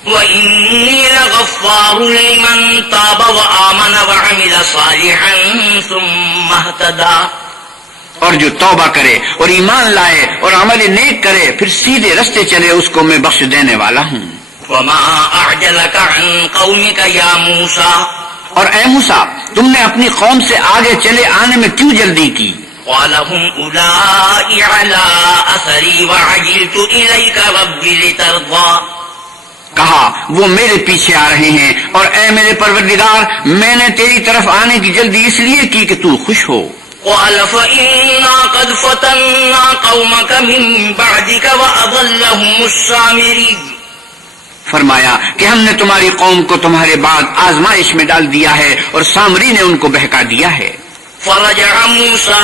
وَإِنِّي لَغَفَّارٌ لِمَن تَابَ وَآمَنَ وَعَمِلَ صَالِحًا ثُمَّ اهْتَدَىٰ. اور جو توبہ کرے اور ایمان لائے اور عمل نیک کرے پھر سیدھے رستے چلے اس کو میں بخش دینے والا ہوں. وَمَا أَعْجَلَكَ عَن قَوْمِكَ يَا مُوسَىٰ. اور اے موسیٰ، تم نے اپنی قوم سے آگے چلے آنے میں کیوں جلدی کی؟ قَالَ هُمْ أُولَٰئِ عَلَىٰ أَثَرِي وَعَجِلْتُ إِلَيْكَ رَبِّ لِتَرْضَىٰ. کہا وہ میرے پیچھے آ رہے ہیں اور اے میرے پروردگار میں نے تیری طرف آنے کی جلدی اس لیے کی کہ تو خوش ہو. قَالَ فَإِنَّا قَدْ فَتَنَّا قَوْمَكَ مِن بَعْدِكَ وَأَضَلَّهُمُ السَّامِرِيُّ. فرمایا کہ ہم نے تمہاری قوم کو تمہارے بعد آزمائش میں ڈال دیا ہے اور سامری نے ان کو بہکا دیا ہے. فرجع موسى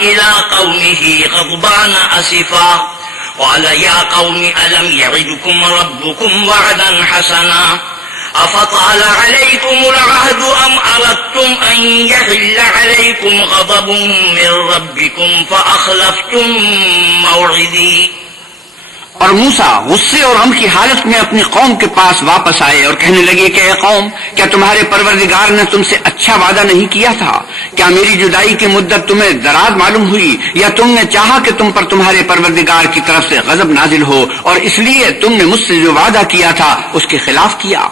إلى قومه غضبان أسفا قال يا قوم ألم يعدكم ربكم وعدا حسنا أفطال عليكم العهد أم أردتم أن يحل عليكم غضب من ربكم فأخلفتم موعدي. اور موسیٰ غصے اور غم کی حالت میں اپنی قوم کے پاس واپس آئے اور کہنے لگے کہ اے قوم، کیا تمہارے پروردگار نے تم سے اچھا وعدہ نہیں کیا تھا؟ کیا میری جدائی کی مدت تمہیں دراز معلوم ہوئی یا تم نے چاہا کہ تم پر تمہارے پروردگار کی طرف سے غضب نازل ہو اور اس لیے تم نے مجھ سے جو وعدہ کیا تھا اس کے خلاف کیا؟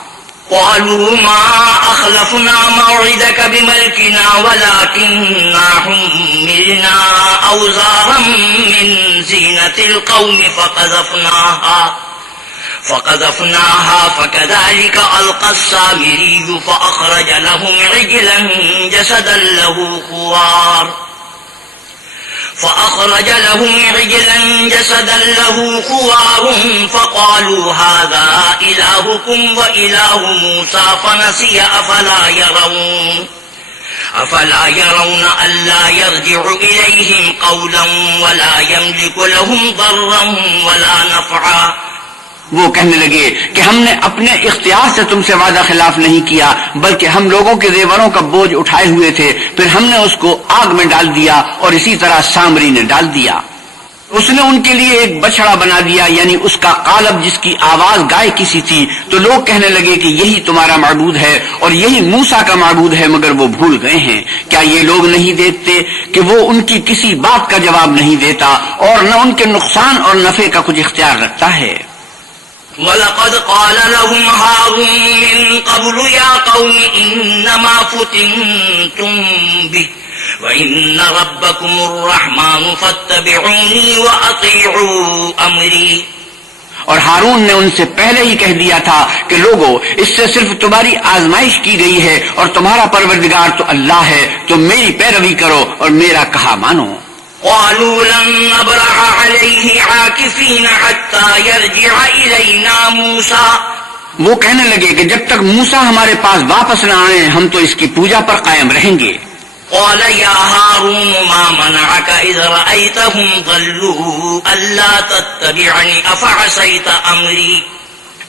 قالوا ما أخلفنا موعدك بملكنا ولكننا حملنا أوزارا من زينة القوم فقذفناها فكذلك ألقى السامري فأخرج لهم عجلا جسدا له خوار فقالوا هذا إلهكم وإله موسى فنسي أفلا يرون ألا يرجع إليهم قولا ولا يملك لهم ضرا ولا نفعا. وہ کہنے لگے کہ ہم نے اپنے اختیار سے تم سے وعدہ خلاف نہیں کیا بلکہ ہم لوگوں کے زیوروں کا بوجھ اٹھائے ہوئے تھے، پھر ہم نے اس کو آگ میں ڈال دیا اور اسی طرح سامری نے ڈال دیا. اس نے ان کے لیے ایک بچڑا بنا دیا، یعنی اس کا قالب جس کی آواز گائے کی سی تھی، تو لوگ کہنے لگے کہ یہی تمہارا معبود ہے اور یہی موسیٰ کا معبود ہے، مگر وہ بھول گئے ہیں۔ کیا یہ لوگ نہیں دیکھتے کہ وہ ان کی کسی بات کا جواب نہیں دیتا اور نہ ان کے نقصان اور نفع کا کچھ اختیار رکھتا ہے؟ وَلَقَدْ قَالَ لَهُمْ هَارُونُ مِن قَبْلُ يَا قَوْمِ إِنَّمَا فُتِنْتُمْ بِهِ وَإِنَّ رَبَّكُمُ الرَّحْمَنُ فَاتَّبِعُونِي وَأَطِيعُوا أَمْرِي۔ اور ہارون نے ان سے پہلے ہی کہہ دیا تھا کہ لوگو، اس سے صرف تمہاری آزمائش کی گئی ہے اور تمہارا پروردگار تو اللہ ہے، تو میری پیروی کرو اور میرا کہا مانو۔ قالوا لن نبرح عليه عاكفين حتى يرجع إلينا موسى۔ وہ کہنے لگے کہ جب تک موسیٰ ہمارے پاس واپس نہ آئیں ہم تو اس کی پوجا پر قائم رہیں گے۔ قال يا هارون ما منعك إذ رأيتهم ضلوا ألا تتبعني أفعصيت أمري۔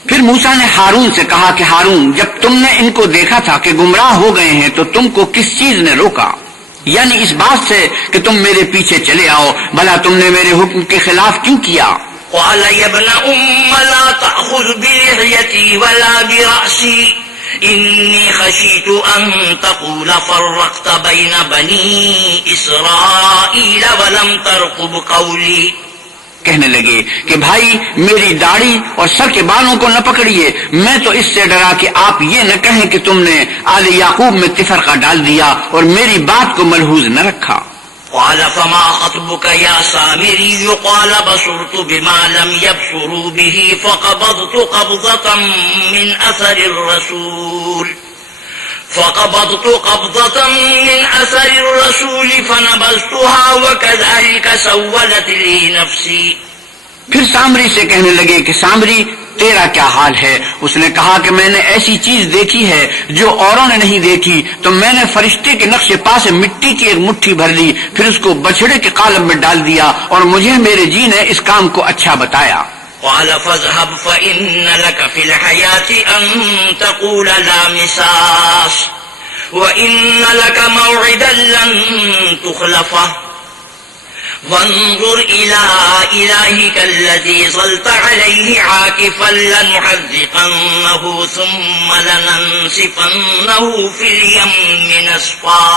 پھر موسیٰ نے ہارون سے کہا کہ ہارون، جب تم نے ان کو دیکھا تھا کہ گمراہ ہو گئے ہیں تو تم کو کس چیز نے روکا؟ یعنی اس بات سے کہ تم میرے پیچھے چلے آؤ، بھلا تم نے میرے حکم کے خلاف کیوں کیا؟ قال يا ابن لا تأخذ بلحيتي ولا برأسي إني خشيت أن تقول فرقت بين بني إسرائيل ولم ترقب قولي۔ کہنے لگے کہ بھائی میری داڑھی اور سر کے بالوں کو نہ پکڑیے، میں تو اس سے ڈرا کہ آپ یہ نہ کہیں کہ تم نے آل یعقوب میں تفرقہ ڈال دیا اور میری بات کو ملحوظ نہ رکھا۔ قال فما خطبك يا سامري؟ قال بصرت بما لم يبصروا به فقبضت قبضة من أثر الرسول فنبذتها وكذلك سولت لي نفسي۔ پھر سامری سے کہنے لگے کہ سامری تیرا کیا حال ہے؟ اس نے کہا کہ میں نے ایسی چیز دیکھی ہے جو اوروں نے نہیں دیکھی، تو میں نے فرشتے کے نقش پا سے مٹی کی ایک مٹھی بھر لی، پھر اس کو بچھڑے کے قالب میں ڈال دیا اور مجھے میرے جی نے اس کام کو اچھا بتایا۔ قال فاذهب فإن لك في الحياة أن تقول لا مساس وإن لك موعدا لن تخلفه وانظر إلى إلهك الذي ظلت عليه عاكفا لنحرقنه ثم لننسفنه في اليم نسفا۔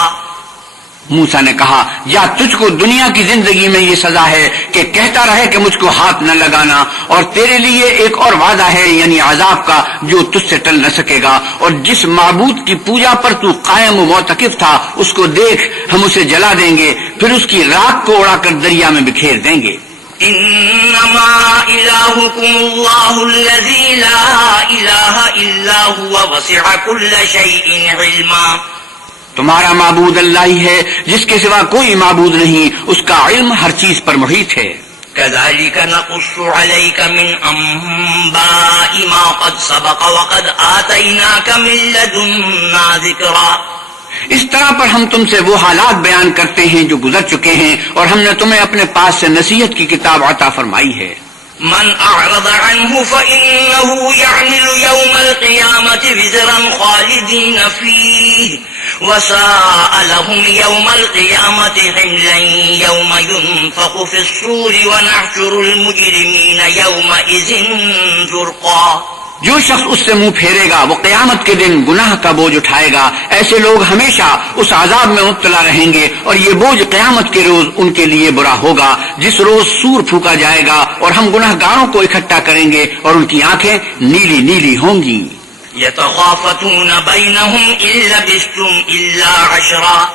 موسیٰ نے کہا یا تجھ کو دنیا کی زندگی میں یہ سزا ہے کہ کہتا رہے کہ مجھ کو ہاتھ نہ لگانا، اور تیرے لیے ایک اور وعدہ ہے یعنی عذاب کا جو تجھ سے ٹل نہ سکے گا، اور جس معبود کی پوجا پر تو قائم و معتکف تھا اس کو دیکھ، ہم اسے جلا دیں گے، پھر اس کی راکھ کو اڑا کر دریا میں بکھیر دیں گے۔ انما الہکم اللہ الذی لا الہ الا هو وسع کل شیء علما۔ تمہارا معبود اللہ ہی ہے جس کے سوا کوئی معبود نہیں، اس کا علم ہر چیز پر محیط ہے۔ كذلك نقص عليك من أنباء ما قد سبق وقد آتيناك من لدنا ذكرا۔ اس طرح پر ہم تم سے وہ حالات بیان کرتے ہیں جو گزر چکے ہیں، اور ہم نے تمہیں اپنے پاس سے نصیحت کی کتاب عطا فرمائی ہے۔ من أعرض عنه فإنه يحمل يوم القيامة وزرا خالدين فيه وساء لهم يوم القيامة حملا يوم ينفخ في الصور ونحشر المجرمين يومئذ زرقا۔ جو شخص اس سے منہ پھیرے گا وہ قیامت کے دن گناہ کا بوجھ اٹھائے گا، ایسے لوگ ہمیشہ اس عذاب میں مبتلا رہیں گے، اور یہ بوجھ قیامت کے روز ان کے لیے برا ہوگا، جس روز سور پھونکا جائے گا اور ہم گناہ گاروں کو اکٹھا کریں گے اور ان کی آنکھیں نیلی نیلی ہوں گی۔ يتخافتون بينهم إن لبثتم إلا عشرا۔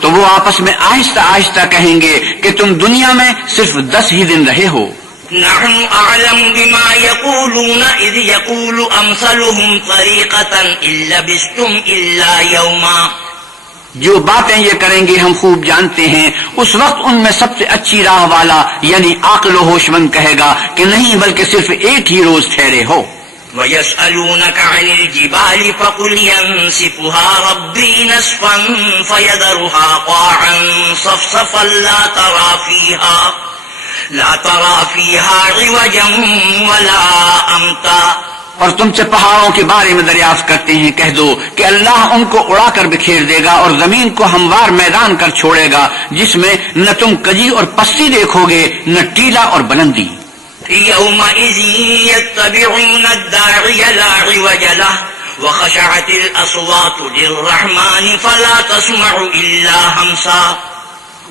تو وہ آپس میں آہستہ آہستہ کہیں گے کہ تم دنیا میں صرف 10 ہی دن رہے ہو۔ نحن أعلم بما يقولون إذ يقول أمثلهم طريقة إن لبثتم إلا يوما۔ جو باتیں یہ کریں گے ہم خوب جانتے ہیں، اس وقت ان میں سب سے اچھی راہ والا یعنی عاقل و ہوش مند کہے گا کہ نہیں بلکہ صرف ایک ہی روز ٹھہرے ہو۔ وَيَسْأَلُونَكَ عَنِ الْجِبَالِ فَقُلْ يَنسِفُهَا رَبِّي نَسْفًا فَيَذَرُهَا قَاعًا صَفْصَفًا لا ترى فيها عوجا ولا أمتا۔ اور تم سے پہاڑوں کے بارے میں دریافت کرتے ہیں، کہہ دو کہ اللہ ان کو اڑا کر بکھیر دے گا اور زمین کو ہموار میدان کر چھوڑے گا جس میں نہ تم کجی اور پستی دیکھو گے نہ ٹیلا اور بلندی۔ يومئذ يتبعون الداعي لا عوج له وخشعت الأصوات للرحمن فلا تسمع إلا همسا۔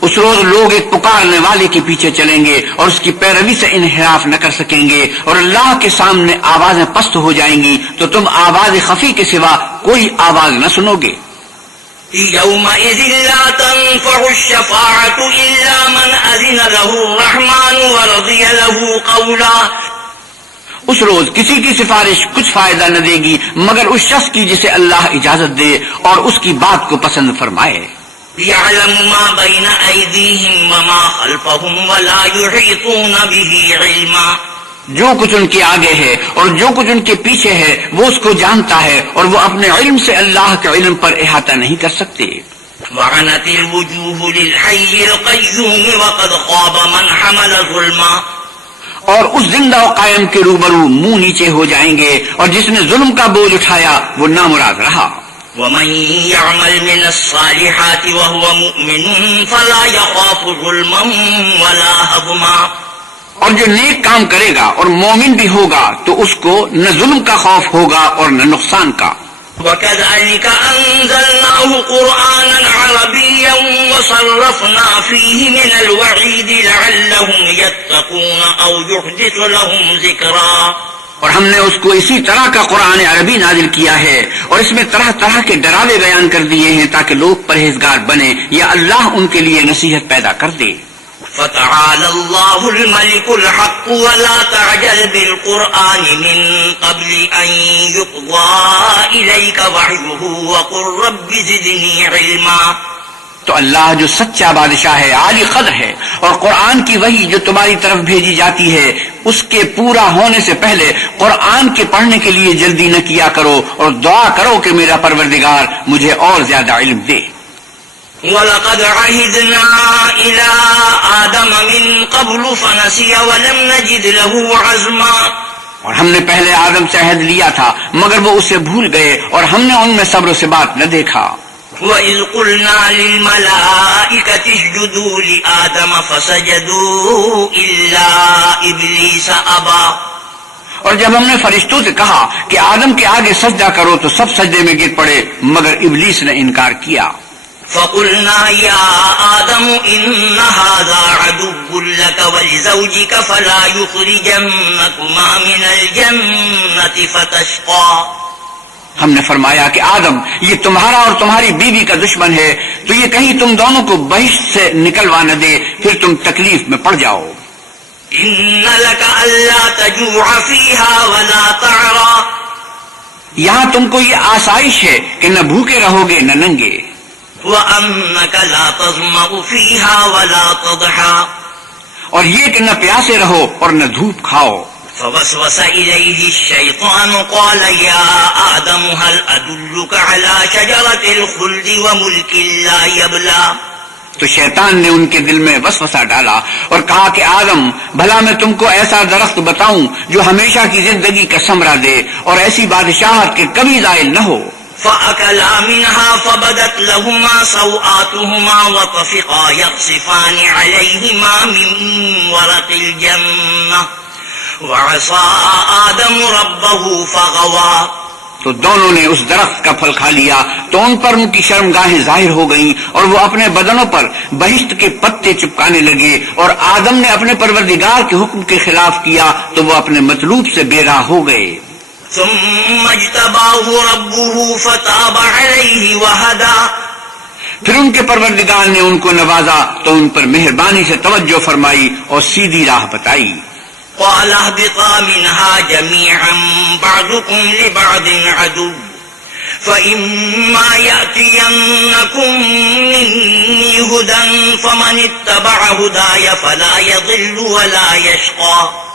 اس روز لوگ ایک پکارنے والے کے پیچھے چلیں گے اور اس کی پیروی سے انحراف نہ کر سکیں گے، اور اللہ کے سامنے آوازیں پست ہو جائیں گی تو تم آواز خفی کے سوا کوئی آواز نہ سنو گے۔ يومئذ لا تنفع الشفاعة إلا من أذن له الرحمن ورضي له قولا۔ اس روز کسی کی سفارش کچھ فائدہ نہ دے گی مگر اس شخص کی جسے اللہ اجازت دے اور اس کی بات کو پسند فرمائے۔ يعلم ما بين أيديهم وما خلفهم ولا يحيطون به علما۔ جو کچھ ان کے آگے ہے اور جو کچھ ان کے پیچھے ہے وہ اس کو جانتا ہے اور وہ اپنے علم سے اللہ کے علم پر احاطہ نہیں کر سکتے۔ وعنت الوجوه للحي القيوم وقد خاب من حمل ظلما۔ اور اس زندہ و قائم کے روبرو منہ نیچے ہو جائیں گے اور جس نے ظلم کا بوجھ اٹھایا وہ نامراد رہا۔ ومن يعمل من الصالحات وهو مؤمن فلا يخاف ظلما ولا هضما۔ اور جو نیک کام کرے گا اور مومن بھی ہوگا تو اس کو نہ ظلم کا خوف ہوگا اور نہ نقصان کا۔ وكذلك أنزلناه قرآنا عربيا وصرفنا فيه من الوعيد لعلهم يتقون أو يحدث لهم ذكرا۔ اور ہم نے اس کو اسی طرح کا قرآن عربی نازل کیا ہے اور اس میں طرح طرح کے ڈراوے بیان کر دیے ہیں تاکہ لوگ پرہیزگار بنے یا اللہ ان کے لیے نصیحت پیدا کر دے۔ فتعالى الله الملك الحق ولا تعجل بالقرآن من قبل أن يقضى إليك وحيه وقل رب زدني علما۔ تو اللہ جو سچا بادشاہ ہے، عالی قدر ہے، اور قرآن کی وحی جو تمہاری طرف بھیجی جاتی ہے اس کے پورا ہونے سے پہلے قرآن کے پڑھنے کے لیے جلدی نہ کیا کرو اور دعا کرو کہ میرا پروردگار مجھے اور زیادہ علم دے۔ وَلَقَدْ عَهِدْنَا إِلَىٰ آدَمَ مِن قَبْلُ فَنَسِيَ وَلَمْ نَجِدْ لَهُ عَزْمًا۔ اور ہم نے پہلے آدم سے عہد لیا تھا مگر وہ اسے بھول گئے اور ہم نے ان میں صبر سے بات نہ دیکھا۔ وَإِذْ قُلْنَا لِلْمَلَائِكَةِ اسْجُدُوا لِآدَمَ فَسَجَدُوا إِلَّا إِبْلِيسَ أَبَىٰ۔ اور جب ہم نے فرشتوں سے کہا کہ آدم کے آگے سجدہ کرو تو سب سجدے میں گر پڑے مگر ابلیس نے انکار کیا۔ فَقُلْنَا يَا آدَمُ إِنَّ هَٰذَا عَدُوٌّ لَّكَ وَلِزَوْجِكَ فَلَا يُخْرِجَنَّكُمَا مِنَ الْجَنَّةِ فَتَشْقَىٰ۔ ہم نے فرمایا کہ آدم یہ تمہارا اور تمہاری بیوی کا دشمن ہے تو یہ کہیں تم دونوں کو بہشت سے نکلوا نہ دے پھر تم تکلیف میں پڑ جاؤ۔ إِنَّ لَكَ أَلَّا تَجُوعَ فِيهَا وَلَا تَعْرَىٰ۔ یہاں تم کو یہ آسائش ہے کہ نہ بھوکے رہو گے نہ ننگے۔ وَأَنَّكَ لَا تَظْمَأُ فِيهَا وَلَا تَضْحَىٰ۔ اور یہ کہ نہ پیاسے رہو اور نہ دھوپ کھاؤ۔ فوسوس إليه الشيطان قال يا آدم هل أدلك على شجرة الخلد وملك لا يبلى۔ تو شیطان نے ان کے دل میں وسوسہ ڈالا اور کہا کہ آدم بھلا میں تم کو ایسا درخت بتاؤں جو ہمیشہ کی زندگی کا ثمرہ دے اور ایسی بادشاہت کے کبھی زائل نہ ہو۔ فأكلا منها فبدت لهما سوآتهما وطفقا يخصفان عليهما من ورق الجنة وعصى آدم ربه فغوى۔ تو دونوں نے اس درخت کا پھل کھا لیا تو ان پر ان کی شرمگاہیں ظاہر ہو گئیں اور وہ اپنے بدنوں پر بہشت کے پتے چپکانے لگے، اور آدم نے اپنے پروردگار کے حکم کے خلاف کیا تو وہ اپنے مطلوب سے بے راہ ہو گئے۔ ثم اجتباه ربه فتاب عليه وهدى۔ پھر ان کے پروردگار نے ان کو نوازا تو ان پر مہربانی سے توجہ فرمائی اور سیدھی راہ بتائی۔ قال اهبطا منها جميعا بعضكم لبعض عدو فإما يأتينكم مني هدى فمن اتبع هداي فلا يضل ولا يشقى۔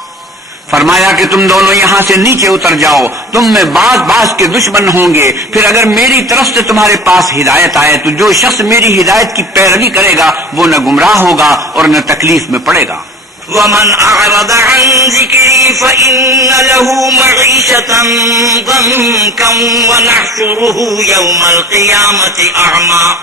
فرمایا کہ تم دونوں یہاں سے نیچے اتر جاؤ، تم میں بعض کے دشمن ہوں گے، پھر اگر میری طرف سے تمہارے پاس ہدایت آئے تو جو شخص میری ہدایت کی پیروی کرے گا وہ نہ گمراہ ہوگا اور نہ تکلیف میں پڑے گا۔ ومن أعرض عن ذكري فإن له معيشة ضنكا ونحشره يوم القيامة أعمى.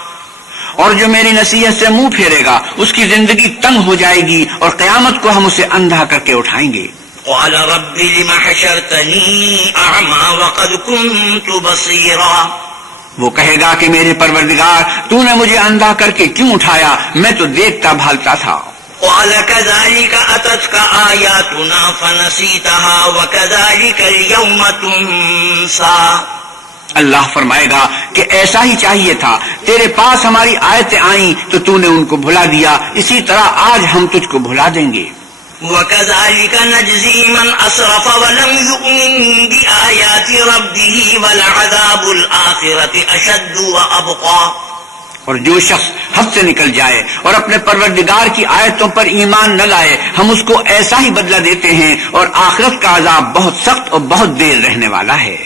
اور جو میری نصیحت سے منہ پھیرے گا اس کی زندگی تنگ ہو جائے گی اور قیامت کو ہم اسے اندھا کر کے اٹھائیں گے. قال رب لم حشرتني أعمى وقد كنت بصيرا. وہ کہے گا کہ میرے پروردگار تو نے مجھے اندھا کر کے کیوں اٹھایا، میں تو دیکھتا بھالتا تھا. قال كذلك أتتك آياتنا فنسيتها وكذلك اليوم تنسى. اللہ فرمائے گا کہ ایسا ہی چاہیے تھا، تیرے پاس ہماری آیتیں آئیں تو تو نے ان کو بھلا دیا، اسی طرح آج ہم تجھ کو بھلا دیں گے. وكذلك نجزي من أسرف ولم يؤمن بآيات ربه ولعذاب الآخرة أشد وأبقى. اور جو شخص حد سے نکل جائے اور اپنے پروردگار کی آیتوں پر ایمان نہ لائے ہم اس کو ایسا ہی بدلہ دیتے ہیں، اور آخرت کا عذاب بہت سخت اور بہت دیر رہنے والا ہے.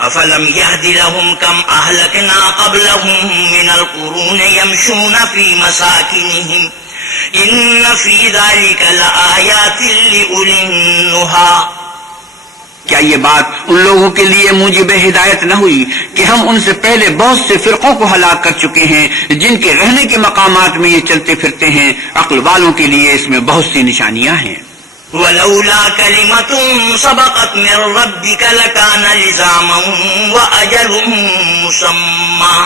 أفلم يهد لهم كم أهلكنا قبلهم من القرون يمشون في مساكنهم إن في ذلك لآيات لأولي النهى. کیا یہ بات ان لوگوں کے لیے موجب ہدایت نہ ہوئی کہ ہم ان سے پہلے بہت سے فرقوں کو ہلاک کر چکے ہیں جن کے رہنے کے مقامات میں یہ چلتے پھرتے ہیں؟ عقل والوں کے لیے اس میں بہت سی نشانیاں ہیں. ولولا كلمة سبقت من ربك لكان لزاما وأجل مسمى.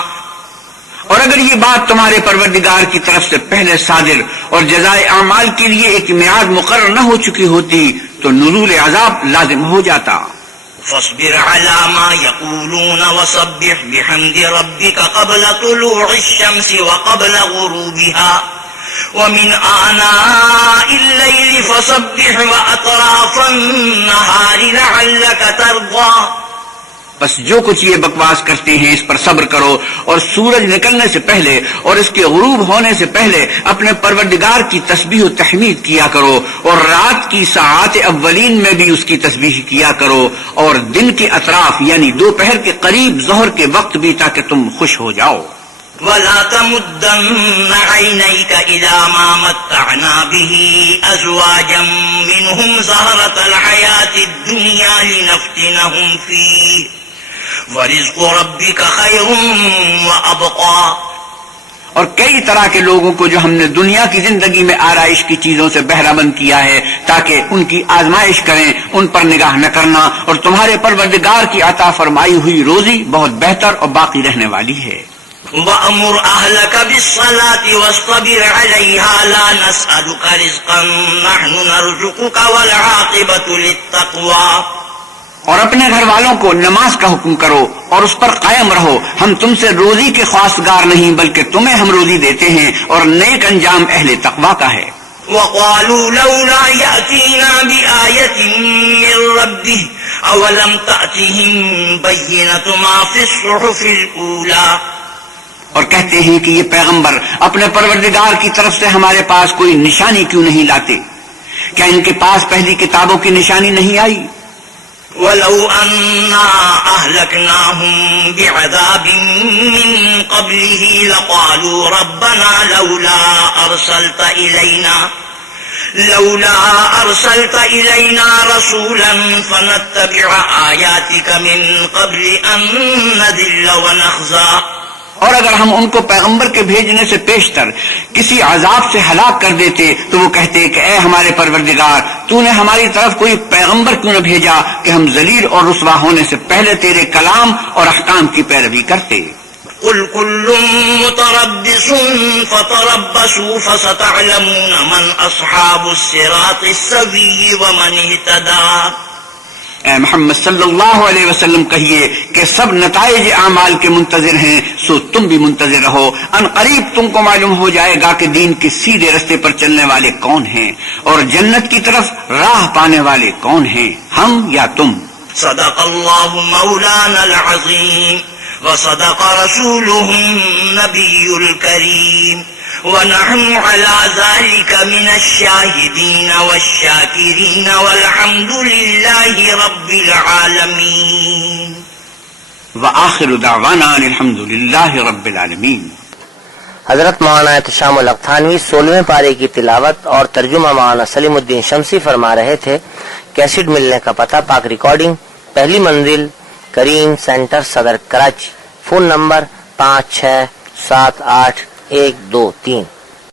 اور اگر یہ بات تمہارے پروردگار کی طرف سے پہلے صادر اور جزائے اعمال کے لیے ایک میعاد مقرر نہ ہو چکی ہوتی تو نزول عذاب لازم ہو جاتا. فاصبر على ما يقولون وسبح بحمد ربك قبل طلوع الشمس وقبل غروبها ومن آناء الليل فسبح وأطراف النهار لعلك ترضى. بس جو کچھ یہ بکواس کرتے ہیں اس پر صبر کرو، اور سورج نکلنے سے پہلے اور اس کے غروب ہونے سے پہلے اپنے پروردگار کی تسبیح و تحمید کیا کرو، اور رات کی ساعات اولین میں بھی اس کی تسبیح کیا کرو، اور دن کے اطراف یعنی دوپہر کے قریب ظہر کے وقت بھی، تاکہ تم خوش ہو جاؤ. ولا تمدن عينيك إلى ما متعنا به أزواجا منهم زهرة الحياة الدنيا لنفتنهم فيه ورزق ربك خير وأبقى. اور کئی طرح کے لوگوں کو جو ہم نے دنیا کی زندگی میں آرائش کی چیزوں سے بہرہ مند کیا ہے تاکہ ان کی آزمائش کریں، ان پر نگاہ نہ کرنا، اور تمہارے پروردگار کی عطا فرمائی ہوئی روزی بہت بہتر اور باقی رہنے والی ہے. وَأَمُرْ أَهْلَكَ بِالصَّلَاةِ وَاصْطَبِرْ عَلَيْهَا لَا نَسْأَلُكَ رِزْقًا نَحْنُ نَرْزُقُكَ وَالْعَاقِبَةُ لِلتَّقْوَى. اور اپنے گھر والوں کو نماز کا حکم کرو اور اس پر قائم رہو، ہم تم سے روزی کے خواستگار نہیں بلکہ تمہیں ہم روزی دیتے ہیں، اور نیک انجام اہل تقویٰ کا ہے. وَقَالُوا لَوْلَا يَأْتِينَا بِآيَةٍ مِّن رَّبِّهِ أَوَلَمْ تَأْتِهِم بَيِّنَةُ مَا فِي الصُّحُفِ الْأُولَى. اور کہتے ہیں کہ یہ پیغمبر اپنے پروردگار کی طرف سے ہمارے پاس کوئی نشانی کیوں نہیں لاتے؟ کیا ان کے پاس پہلی کتابوں کی نشانی نہیں آئی؟ وَلَوْ أَنَّا أَهْلَكْنَاهُمْ بِعَذَابٍ مِّن قَبْلِهِ لَقَالُوا رَبَّنَا لَوْلَا أَرْسَلْتَ إِلَيْنَا رَسُولًا فَنَتَّبِعَ آيَاتِكَ مِن قَبْلِ أَن نَّذِلَّ وَنَخْزَىٰ. اور اگر ہم ان کو پیغمبر کے بھیجنے سے پیشتر کسی عذاب سے ہلاک کر دیتے تو وہ کہتے کہ اے ہمارے پروردگار، تو نے ہماری طرف کوئی پیغمبر کیوں نہ بھیجا کہ ہم ذلیل اور رسوا ہونے سے پہلے تیرے کلام اور احکام کی پیروی کرتے. قُلْ كُلٌّ مُتَرَبِّصٌ فَتَرَبَّصُوا فَسَتَعْلَمُونَ مَنْ أَصْحَابُ الصِّرَاطِ السَّوِيِّ وَمَنِ اهْتَدَىٰ. اے محمد صلی اللہ علیہ وسلم کہیے کہ سب نتائج اعمال کے منتظر ہیں، سو تم بھی منتظر رہو، ان قریب تم کو معلوم ہو جائے گا کہ دین کے سیدھے رستے پر چلنے والے کون ہیں اور جنت کی طرف راہ پانے والے کون ہیں، ہم یا تم. صدق اللہ مولانا العظیم وصدق رسوله النبی الکریم ونحن على ذلك من الشاهدين والشاكرين والحمد لله رب العالمين. وآخر دعوانا الحمد لله رب العالمين. حضرت مولانا احتشام الاقتھانوی 16ویں پارے کی تلاوت اور ترجمہ مولانا سلیم الدین شمسی فرما رہے تھے۔ کیسٹ ملنے کا پتہ پاک ریکارڈنگ، پہلی منزل، کریم سینٹر، صدر کراچی۔ Phone number 5678 123